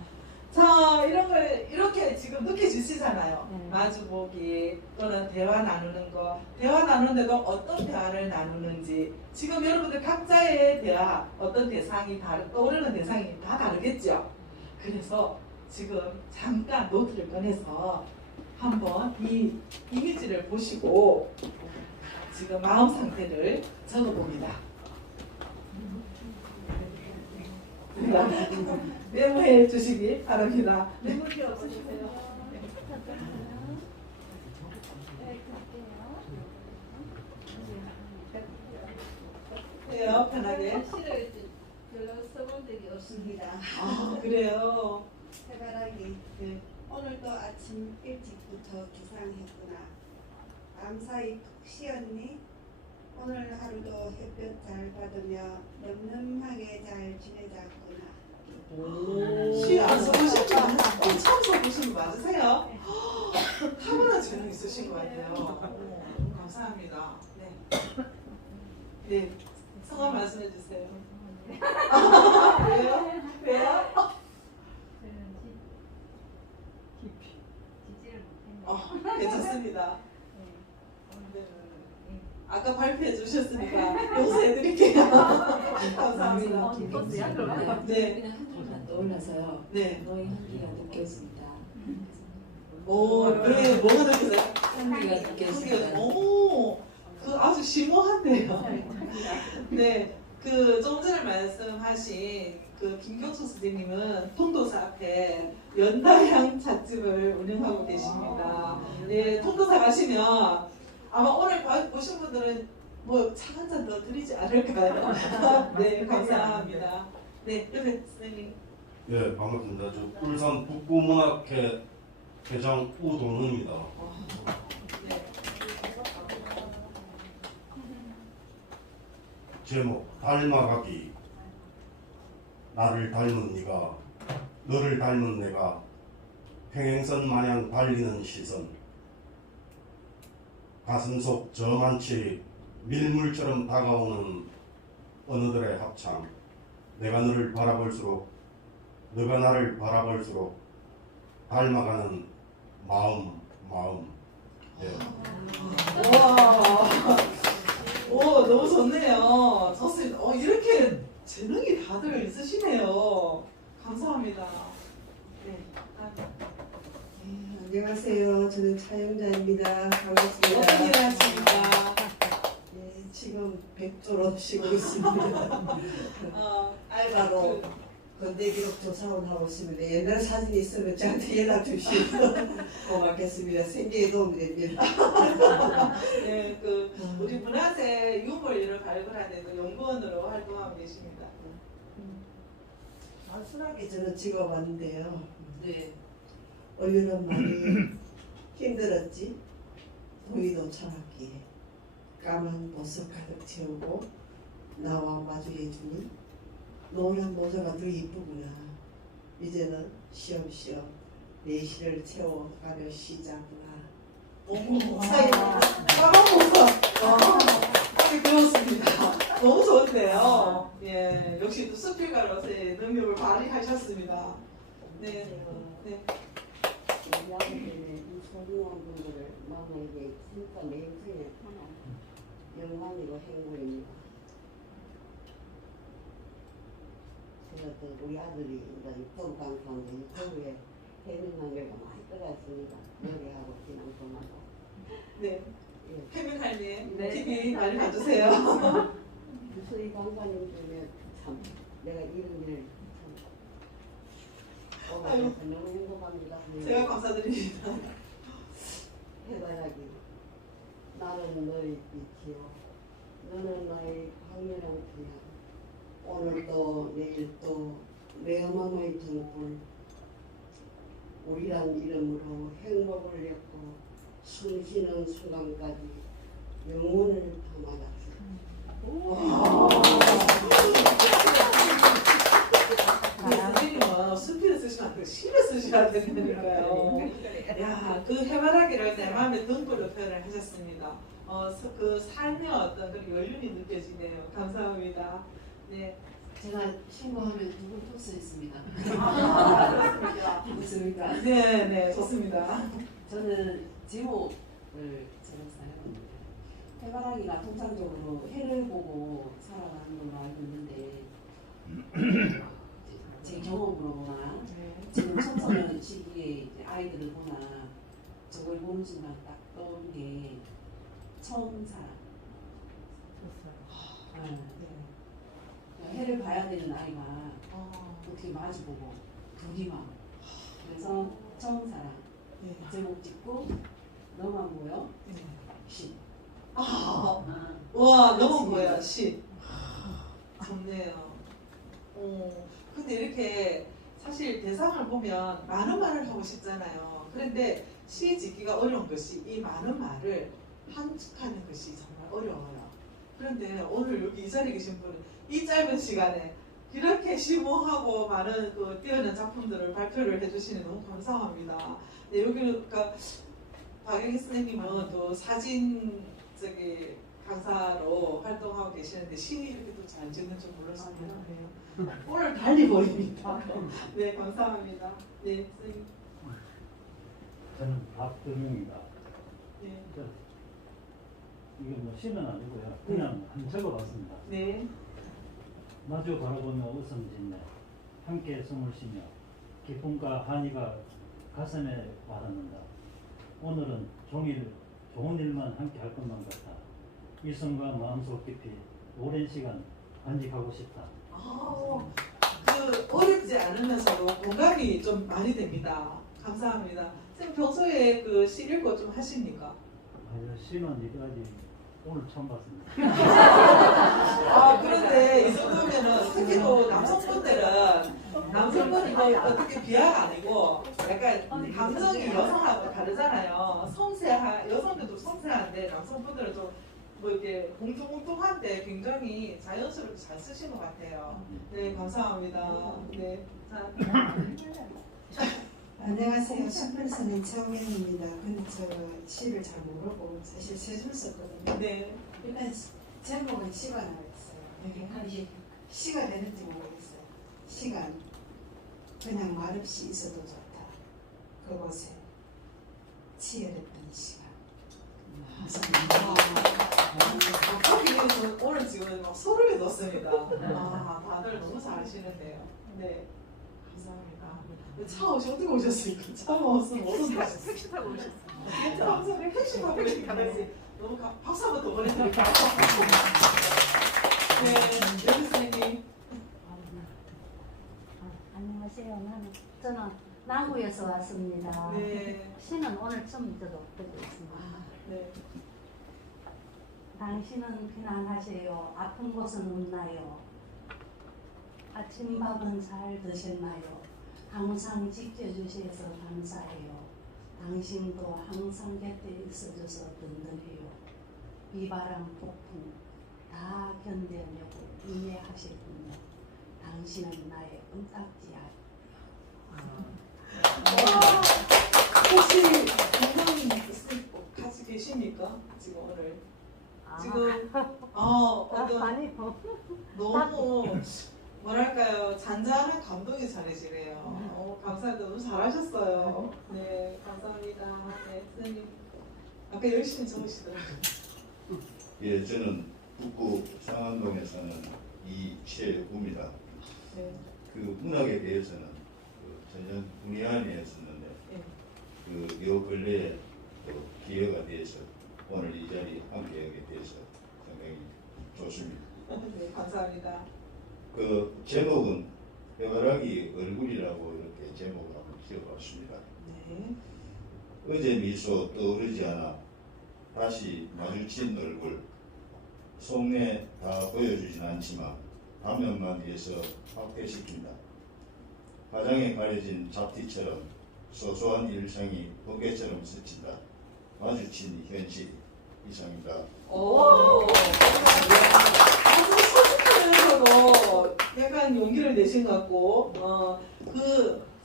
자, 이런 걸 이렇게 지금 느껴지시잖아요. 마주보기 또는 대화 나누는 거. 대화 나누는데도 어떤 대화를 나누는지. 지금 여러분들 각자의 대화, 어떤 대상이 떠오르는 대상이 다 다르겠죠. 그래서 지금 잠깐 노트를 꺼내서 한번 이 이미지를 보시고 지금 마음 상태를 적어봅니다. 메모해 주시기 바랍니다. 메모지 없으세요? 네요, 편하게. 시를 별로 써본 적이 없습니다. 아, 그래요. 해바라기 네. 오늘도 아침 일찍부터 기상했구나. 밤사이 푹 쉬었니? 오늘 하루도 햇볕 잘 받으며 늠름하게 잘 지내자꾸나. 시안 써보신 분 처음 써보신 분 맞으세요? 타고난 재능 있으신 것 같아요. 오, 감사합니다. 네. 네. 성함 말씀해 주세요. 왜요? 왜요? 저는 지지를 못했는데. 괜찮습니다. 네. 네. 아까 발표해 주셨으니까 용서해 드릴게요. 감사합니다. 버스야 그러면? 네. 그냥 한 줄만 떠올라서요. 네. 너의 향기가 느껴진다. 오, 네. 뭐가 느껴져요? 향기가 느껴진다. 오, 그 아주 심오한데요. 네. 그 좀 전에 말씀하신 그 김경수 선생님은 통도사 앞에 연다향 찻집을 운영하고 계십니다. 네, 통도사 가시면 아마 오늘 보신 분들은 뭐 차 한 잔 더 드리지 않을까요? 네, 감사합니다. 네, 옆에 선생님. 예, 반갑습니다. 저 울산 북구문학회 회장 우동훈입니다. 네. 제목 닮아가기. 나를 닮은 네가, 너를 닮은 내가, 평행선 마냥 달리는 시선. 가슴속 저만치 밀물처럼 다가오는 어느들의 합창. 내가 너를 바라볼수록, 너가 나를 바라볼수록 닮아가는 마음. 예. 와, 오, 너무 좋네요. 좋습니다. 이렇게 재능이 다들 있으시네요. 감사합니다. 네. 안녕하세요. 저는 차영자입니다. 반갑습니다. 어떤 일 하십니까? 예, 지금 백조로 쉬고 있습니다. 알바로 건대기록 조사원 하고 있습니다. 옛날 사진 있으면 저한테 연락 주시고 고맙겠습니다. 생계에 도움이 됩니다. 네, 그 우리 문화재 유물을 발굴하는 연구원으로 활동하고 계십니다. 단순하게 저는 찍어봤는데요. 네. 오늘은 많이 힘들었지. 더위도 참았기에 까만 보석 가득 채우고 나와 마주해주니 노란 모자가 더 이쁘구나. 이제는 쉬엄쉬엄 내 시를 채워가려 시작구나. 어머, 사이 까먹어서 배웠습니다. 너무 좋은데요. 예, 역시 또 수필가로서의 능력을 발휘하셨습니다. 네, 네. 우리 아버지는 이 소중한 분들을 만나게 진짜 내 인생의 하나 영광이고 행복입니다. 제가 또 우리 아들이 이제 유튜브 강사인데 유튜브에 해명 관계가 많이 들어갔습니다. 노래하고 기남소하고. 네. 예. 해명할님 네. TV 많이 봐주세요. 유수희 강사님 중에 참 내가 이런 일을 참 아유. 오늘 너무 행복합니다. 제가 감사드립니다. 해바라기 나는 너의 빛이요 너는 나의 강렬한 태양 오늘도 내일도 내 마음의 등불 우리란 이름으로 행복을 엮고 숨쉬는 순간까지 영혼을 담아놨어. 선생님은 수필을 쓰시면 안 되고 시를 쓰셔야 된다니까요. 야, 그 해바라기를 내 마음의 등불로 표현을 하셨습니다. 그 삶의 어떤 그 연륜이 느껴지네요. 감사합니다. 네. 제가 신고하면 누굴 토스했습니다. 그렇습니까? 좋습니까? 네, 네, 좋습니다. 저는 제목을 제가 사용합니다. 해바라기가 통상적으로 해를 보고 살아가는 걸로 알고 있는데 제 경험으로나 지금 청소년 시기에 이제 아이들을 보나 저걸 보는 순간 딱 떠오른 게 처음 사랑. 해를 봐야 되는 아이가 어떻게 마주보고 두기만. 그래서 처음 사랑. 제목 짓고 너만 보여? 시. 와, 너무 보여, 시. 좋네요. 근데 이렇게 사실 대상을 보면 많은 말을 하고 싶잖아요. 그런데 시 짓기가 어려운 것이 이 많은 말을 함축하는 것이 정말 어려워요. 그런데 오늘 여기 이 자리에 계신 분은 이 짧은 시간에 이렇게 심오하고 많은 그 뛰어난 작품들을 발표를 해주시니 너무 감사합니다. 네, 여기는 그러니까 박영희 선생님은 또 사진 강사로 활동하고 계시는데 시 이렇게 또 잘 짓는 줄 몰랐습니다. 오늘 달리 보입니다. 네, 감사합니다. 네, 선생님. 저는 박동용입니다. 네. 이게 뭐 시는 아니고요. 그냥 한 적어봤습니다. 네. 마주 바라보며 웃음 짓네. 함께 숨을 쉬며 기쁨과 한이가 가슴에 와닿는다. 오늘은 종일 좋은 일만 함께 할 것만 같아. 이성과 마음속 깊이 오랜 시간 간직하고 싶다. 그 어렵지 않으면서도 공감이 좀 많이 됩니다. 감사합니다. 선생님 평소에 그 시 읽고 좀 하십니까? 시는 이까지 오늘 처음 봤습니다. 그런데 이 정도면은 특히 또 남성분은 뭐 어떻게 비하가 아니고 약간 감성이 여성하고 다르잖아요. 여성들도 섬세한데 남성분들은 좀 뭐 이렇게 뭉뚱뭉뚱한데 굉장히 자연스럽게 잘 쓰신 것 같아요. 네, 감사합니다. 네. 자. 안녕하세요. 슈퍼스님 최홍현입니다. 근데 제가 시를 잘 모르고 사실 세 줄 썼거든요. 네. 일단 제목은 시가 나와있어요. 네. 시가 되는지 모르겠어요. 시간 그냥 말없이 있어도 좋다. 그곳에 치열했던 시간. 거기에서 오늘 지금 막 소름이 돋습니다. 다들 너무 잘하시는데요. 네. 감사합니다. 차 어떻게 오셨습니까? 차 없으면 못 오셨어요. 택시 타고 오셨어요. 감사합니다. 택시 타고 오셨는데 너무 박수 한번 더 보내드릴까요? 네, 여기 선생님. 안녕하세요. 저는 남구에서 왔습니다. 네. 시는 오늘 처음 저도 듣고 있습니다. 네. 당신은 편안하세요. 아픈 곳은 없나요? 아침밥은 잘 드셨나요? 항상 지켜주셔서 감사해요. 당신도 항상 곁에 있어줘서 든든해요. 비바람, 폭풍 다 견뎌내고 이해하셨군요. 당신은 나의 은딱지야. 혹시 건강 같이 계십니까? 지금 오늘? 지금 아니요. 너무 뭐랄까요, 잔잔한 감동이 전해지네요. 감사합니다. 너무 잘하셨어요. 네, 감사합니다. 네, 선생님 아까 열심히 적으시더라고요. 예, 저는 북구 상암동에 사는 이채우입니다. 네. 그 문학에 대해서는 전혀 문의안이 했었는데 요 근래에 또 기회가 돼서 오늘 이 자리에 함께하게 돼서 상당히 좋습니다. 네, 감사합니다. 그 제목은 해바라기 얼굴이라고 이렇게 제목을 한번 지어봤습니다. 네. 어제 미소 떠오르지 않아 다시 마주친 얼굴 속내 다 보여주진 않지만 화면만 위해서 확대시킨다. 화장에 가려진 잡티처럼 소소한 일상이 번개처럼 스친다. 마주친 현실 이상입니다. 오. 아주 솔직하면서도 약간 용기를 내신 것 같고,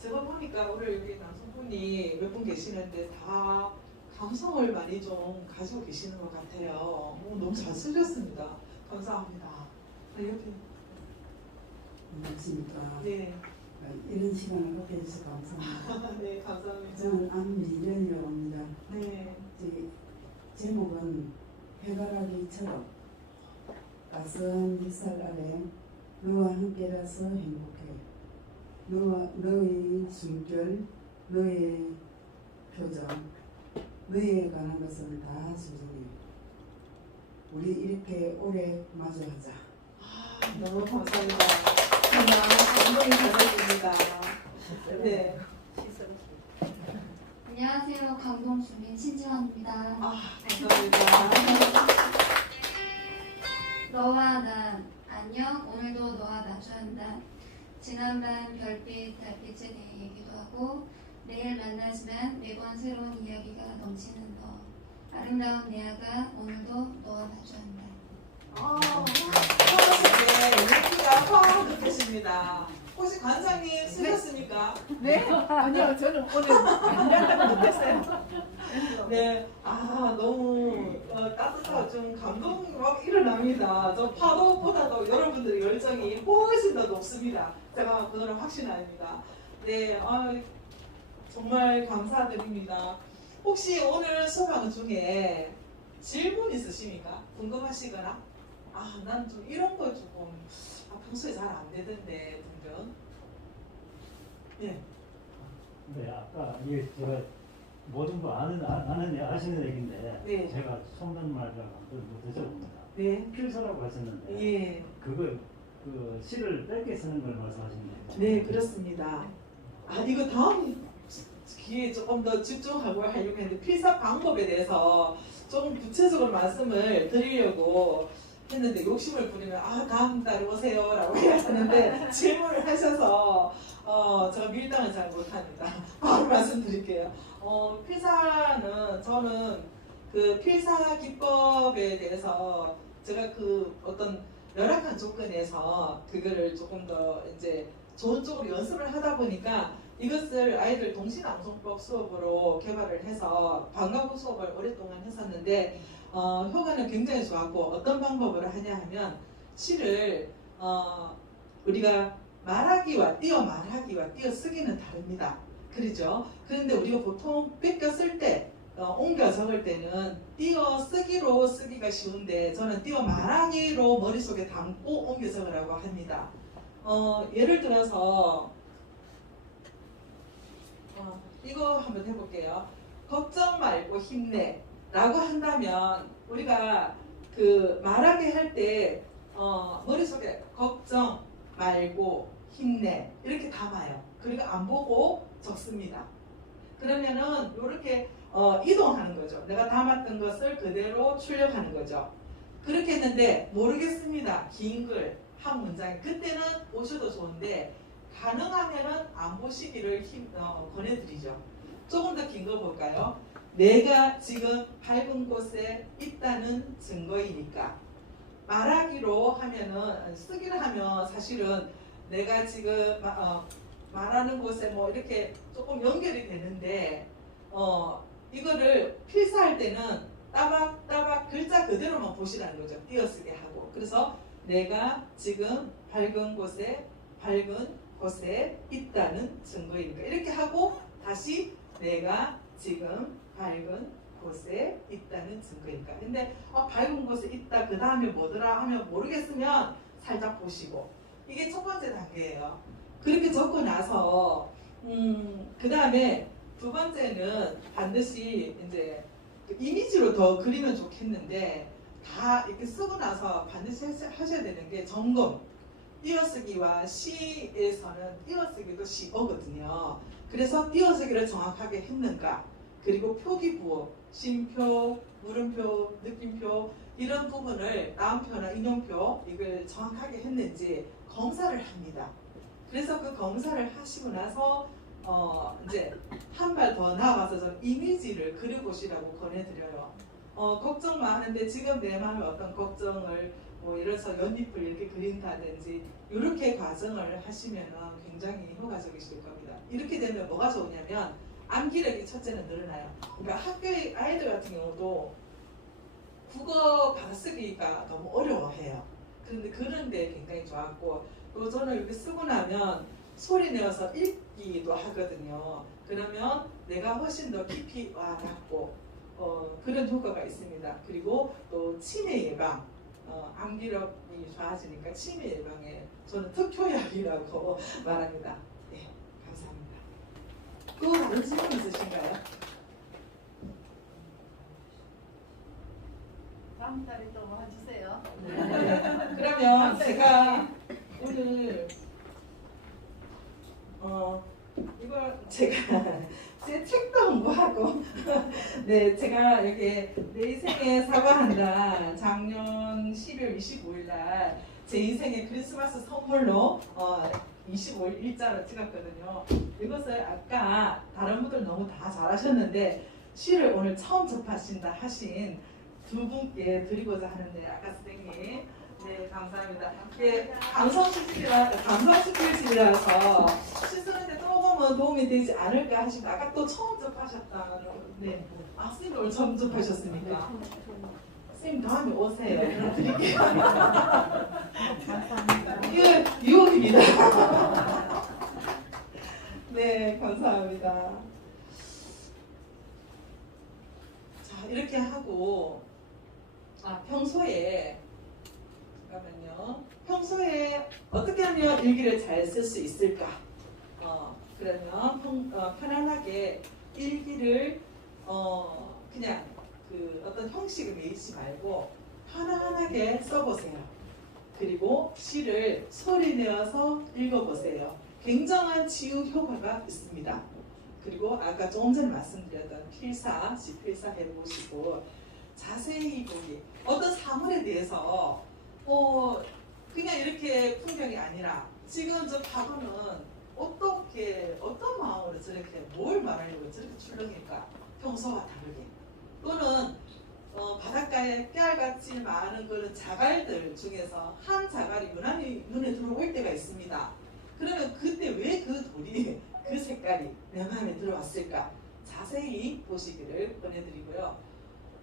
제가 보니까 오늘 여기 남성분이 몇 분 계시는데 다 감성을 많이 좀 가지고 계시는 것 같아요. 너무 잘 쓰셨습니다. 감사합니다. 옆에. 안녕하십니까. 네. 이런 시간을 갖게 해주셔서 감사합니다. 네, 감사합니다. 저는 안미련이라고 합니다. 네. 제목은 해바라기처럼 따스한 햇살 아래 너와 함께라서 행복해. 너의 숨결, 너의 표정, 너에 관한 것은 다 소중해. 우리 이렇게 오래 마주하자. 너무 감사합니다. 정말 감동이 가졌습니다. 네. 안녕하세요. 강동 주민 신지환입니다. 감사합니다. 너와 나 안녕. 오늘도 너와 마주한다. 지난밤 별빛, 달빛에 대해 얘기도 하고 내일 만나지만 매번 새로운 이야기가 넘치는 너. 아름다운 내 아가 오늘도 너와 마주한다. 네, 얘기가 확 느껴집니다. 혹시 관장님 쓰셨습니까? 네? 아니요, 저는 오늘 연락을 못했어요. 네, 너무 따뜻하고 좀 감동이 막 일어납니다. 저 파도보다도 여러분들의 열정이 훨씬 더 높습니다. 제가 그거는 확신합니다. 네, 정말 감사드립니다. 혹시 오늘 수강 중에 질문 있으십니까? 궁금하시거나? 난 좀 이런 거 조금 평소에 잘 안 되던데 등등. 네. 네, 아까 이게 제가 모든 거 아시는 얘기인데 네. 제가 속는 말이라고 못해서 봅니다. 네. 필서라고 하셨는데 예. 그 시를 짧게 쓰는 걸 말씀하시는 거예요? 네, 그렇습니다. 이거 다음 기회에 조금 더 집중하고 하려고 했는데 필사 방법에 대해서 조금 구체적으로 말씀을 드리려고 했는데 욕심을 부리면 다음 달에 오세요 라고 해야 하는데 질문을 하셔서 제가 밀당을 잘 못합니다. 바로 말씀드릴게요. 필사는 저는 그 필사 기법에 대해서 제가 그 어떤 열악한 조건에서 그거를 조금 더 이제 좋은 쪽으로 연습을 하다 보니까 이것을 아이들 동시낭송법 수업으로 개발을 해서 방과후 수업을 오랫동안 했었는데 효과는 굉장히 좋았고 어떤 방법으로 하냐 하면 시를 우리가 말하기와 띄어 말하기와 띄어 쓰기는 다릅니다. 그렇죠? 그런데 우리가 보통 뺏겨 쓸 때 옮겨 적을 때는 띄어 쓰기로 쓰기가 쉬운데 저는 띄어 말하기로 머릿속에 담고 옮겨 적으라고 합니다. 예를 들어서 이거 한번 해볼게요. 걱정 말고 힘내 라고 한다면 우리가 그 말하게 할 때 머릿속에 걱정 말고 힘내 이렇게 담아요. 그리고 안 보고 적습니다. 그러면은 이렇게 이동하는 거죠. 내가 담았던 것을 그대로 출력하는 거죠. 그렇게 했는데 모르겠습니다. 긴 글 한 문장에 그때는 보셔도 좋은데 가능하면은 안 보시기를 권해드리죠. 조금 더 긴 거 볼까요? 내가 지금 밝은 곳에 있다는 증거이니까. 말하기로 하면은 쓰기를 하면 사실은 내가 지금 말하는 곳에 뭐 이렇게 조금 연결이 되는데 이거를 필사할 때는 따박따박 글자 그대로만 보시라는 거죠. 띄어쓰게 하고. 그래서 내가 지금 밝은 곳에 있다는 증거이니까 이렇게 하고 다시 내가 지금 밝은 곳에 있다는 증거이니까. 근데 밝은 곳에 있다 그 다음에 뭐더라 하면 모르겠으면 살짝 보시고 이게 첫 번째 단계예요. 그렇게 적고 나서 그 다음에 두 번째는 반드시 이제 그 이미지로 더 그리면 좋겠는데 다 이렇게 쓰고 나서 반드시 하셔야 되는 게 점검. 띄어쓰기와 시에서는 띄어쓰기도 시어거든요. 그래서 띄어쓰기를 정확하게 했는가, 그리고 표기부호, 쉼표, 물음표, 느낌표 이런 부분을 다음표나 인용표 이걸 정확하게 했는지 검사를 합니다. 그래서 그 검사를 하시고 나서 이제 한 발 더 나아가서 저는 이미지를 그려보시라고 권해드려요. 걱정만 하는데 지금 내 마음에 어떤 걱정을 뭐 예를 들어서 연잎을 이렇게 그린다든지 이렇게 과정을 하시면 굉장히 효과적이실 겁니다. 이렇게 되면 뭐가 좋으냐면 암기력이 첫째는 늘어나요. 그러니까 학교의 아이들 같은 경우도 국어 받아쓰기가 너무 어려워해요. 그런데 그런데 굉장히 좋았고 또 저는 이렇게 쓰고 나면 소리 내어서 읽기도 하거든요. 그러면 내가 훨씬 더 깊이 와닿고 그런 효과가 있습니다. 그리고 또 치매 예방, 암기력이 좋아지니까 치매 예방에 저는 특효약이라고 말합니다. 네, 감사합니다. 또 다른 질문 있으신가요? 다음 달에 또 와주세요. 네. 그러면 제가 오늘 이걸 제가 제 책도 홍보하고 네 제가 이렇게 내 인생에 사과한다 작년 12월 25일 날 제 인생의 크리스마스 선물로 25일 일자로 찍었거든요. 이것을 아까 다른 분들 너무 다 잘하셨는데 시를 오늘 처음 접하신다 하신 두 분께 드리고자 하는데 아까 선생님 네 감사합니다. 이게 감성스킬집이라서 시 쓰는데 조금은 도움이 되지 않을까 하시고 아까 또 처음 접하셨다는 네. 아 선생님 오늘 처음 접하셨습니까? 선생님 다음에 오세요. 그럼 드릴게요. 이게 유혹입니다. 네 감사합니다. 자 이렇게 하고 평소에 잠깐만요. 평소에 어떻게 하면 일기를 잘 쓸 수 있을까? 그러면 편안하게 일기를 그냥 그 어떤 형식을 매이지 말고 편안하게 써보세요. 그리고 시를 소리 내어서 읽어보세요. 굉장한 치유 효과가 있습니다. 그리고 아까 조금 전에 말씀드렸던 필사, 지필사 해보시고 자세히 보기. 어떤 사물에 대해서 그냥 이렇게 풍경이 아니라 지금 저 파도는 어떤 마음으로 저렇게 뭘 말하려고 저렇게 출렁일까? 평소와 다르게. 또는 바닷가에 깨알같이 많은 그런 자갈들 중에서 한 자갈이 유난히 눈에 들어올 때가 있습니다. 그러면 그때 왜 그 돌이 그 색깔이 내 마음에 들어왔을까? 자세히 보시기를 권해드리고요.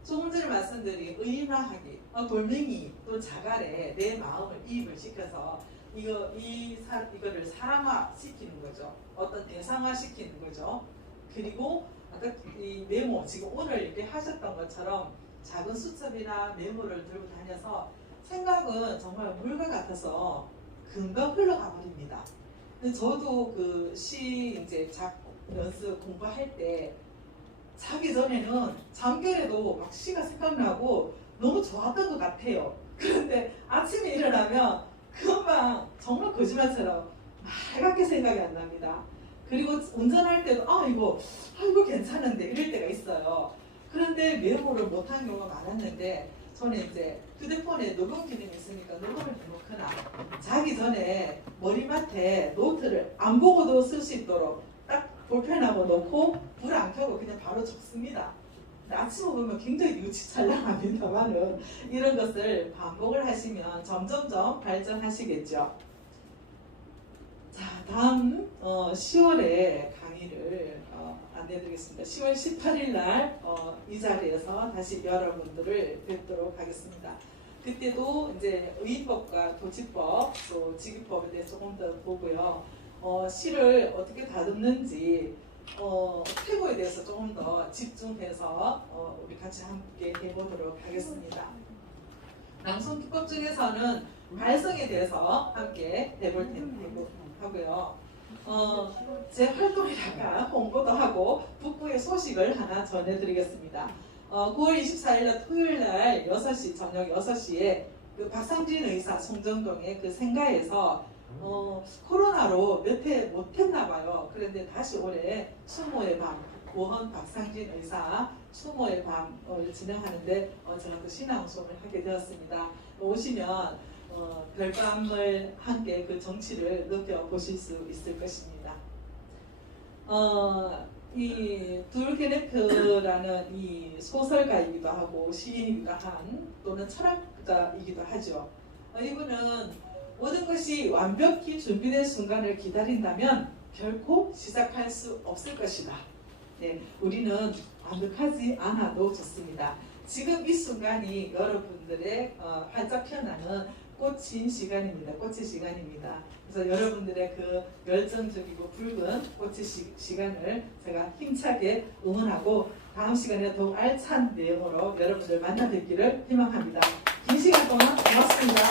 조금 전에 말씀드린 의인화하기, 돌멩이 또 자갈에 내 마음을 이입을 시켜서 이거를 사람화 시키는 거죠. 어떤 대상화 시키는 거죠. 그리고 아까 이 메모 지금 오늘 이렇게 하셨던 것처럼 작은 수첩이나 메모를 들고 다녀서 생각은 정말 물과 같아서 금방 흘러가 버립니다. 근데 저도 그 시 이제 작곡 연습 공부할 때 자기 전에는 잠결에도 막 시가 생각나고 너무 좋았던 것 같아요. 그런데 아침에 일어나면 금방 정말 거짓말처럼 맑게 생각이 안 납니다. 그리고 운전할 때도 이거 괜찮은데 이럴 때가 있어요. 그런데 메모를 못한 경우가 많았는데 저는 이제 휴대폰에 녹음 기능이 있으니까 녹음을 해놓거나 자기 전에 머리맡에 노트를 안 보고도 쓸 수 있도록 딱 볼펜하고 놓고 불 안 켜고 그냥 바로 적습니다. 아침에 보면 굉장히 유치찬란합니다만은 이런 것을 반복을 하시면 점점점 발전하시겠죠. 자, 다음 10월에 강의를 안내드리겠습니다. 10월 18일 날 이 자리에서 다시 여러분들을 뵙도록 하겠습니다. 그때도 이제 의인법과 도지법, 또 직위법에 대해서 조금 더 보고요. 시를 어떻게 다듬는지 태고에 대해서 조금 더 집중해서 우리 같이 함께 해보도록 하겠습니다. 낭송기법 중에서는 발성에 대해서 함께 해볼 하고요. 제 활동이라가 홍보도 하고 북부의 소식을 하나 전해드리겠습니다. 9월 24일 날 토요일 날 6시 저녁 6시에 그 박상진 의사 송정동의 그 생가에서 코로나로 몇 회 못했나 봐요. 그런데 다시 올해 추모의 밤 고헌 박상진 의사 추모의 밤을 진행하는데 제가 또 신앙 수업을 하게 되었습니다. 오시면 별밤을 함께 그 정치를 느껴보실 수 있을 것입니다. 이 둘게네프라는 이 소설가이기도 하고 시인이기도 한 또는 철학자이기도 하죠. 이분은 모든 것이 완벽히 준비된 순간을 기다린다면 결코 시작할 수 없을 것이다. 네, 우리는 완벽하지 않아도 좋습니다. 지금 이 순간이 여러분들의 활짝 피어나는 꽃인 시간입니다. 꽃의 시간입니다. 그래서 여러분들의 그 열정적이고 붉은 꽃의 시간을 제가 힘차게 응원하고 다음 시간에 더욱 알찬 내용으로 여러분들 만나 뵙기를 희망합니다. 긴 시간 동안 고맙습니다.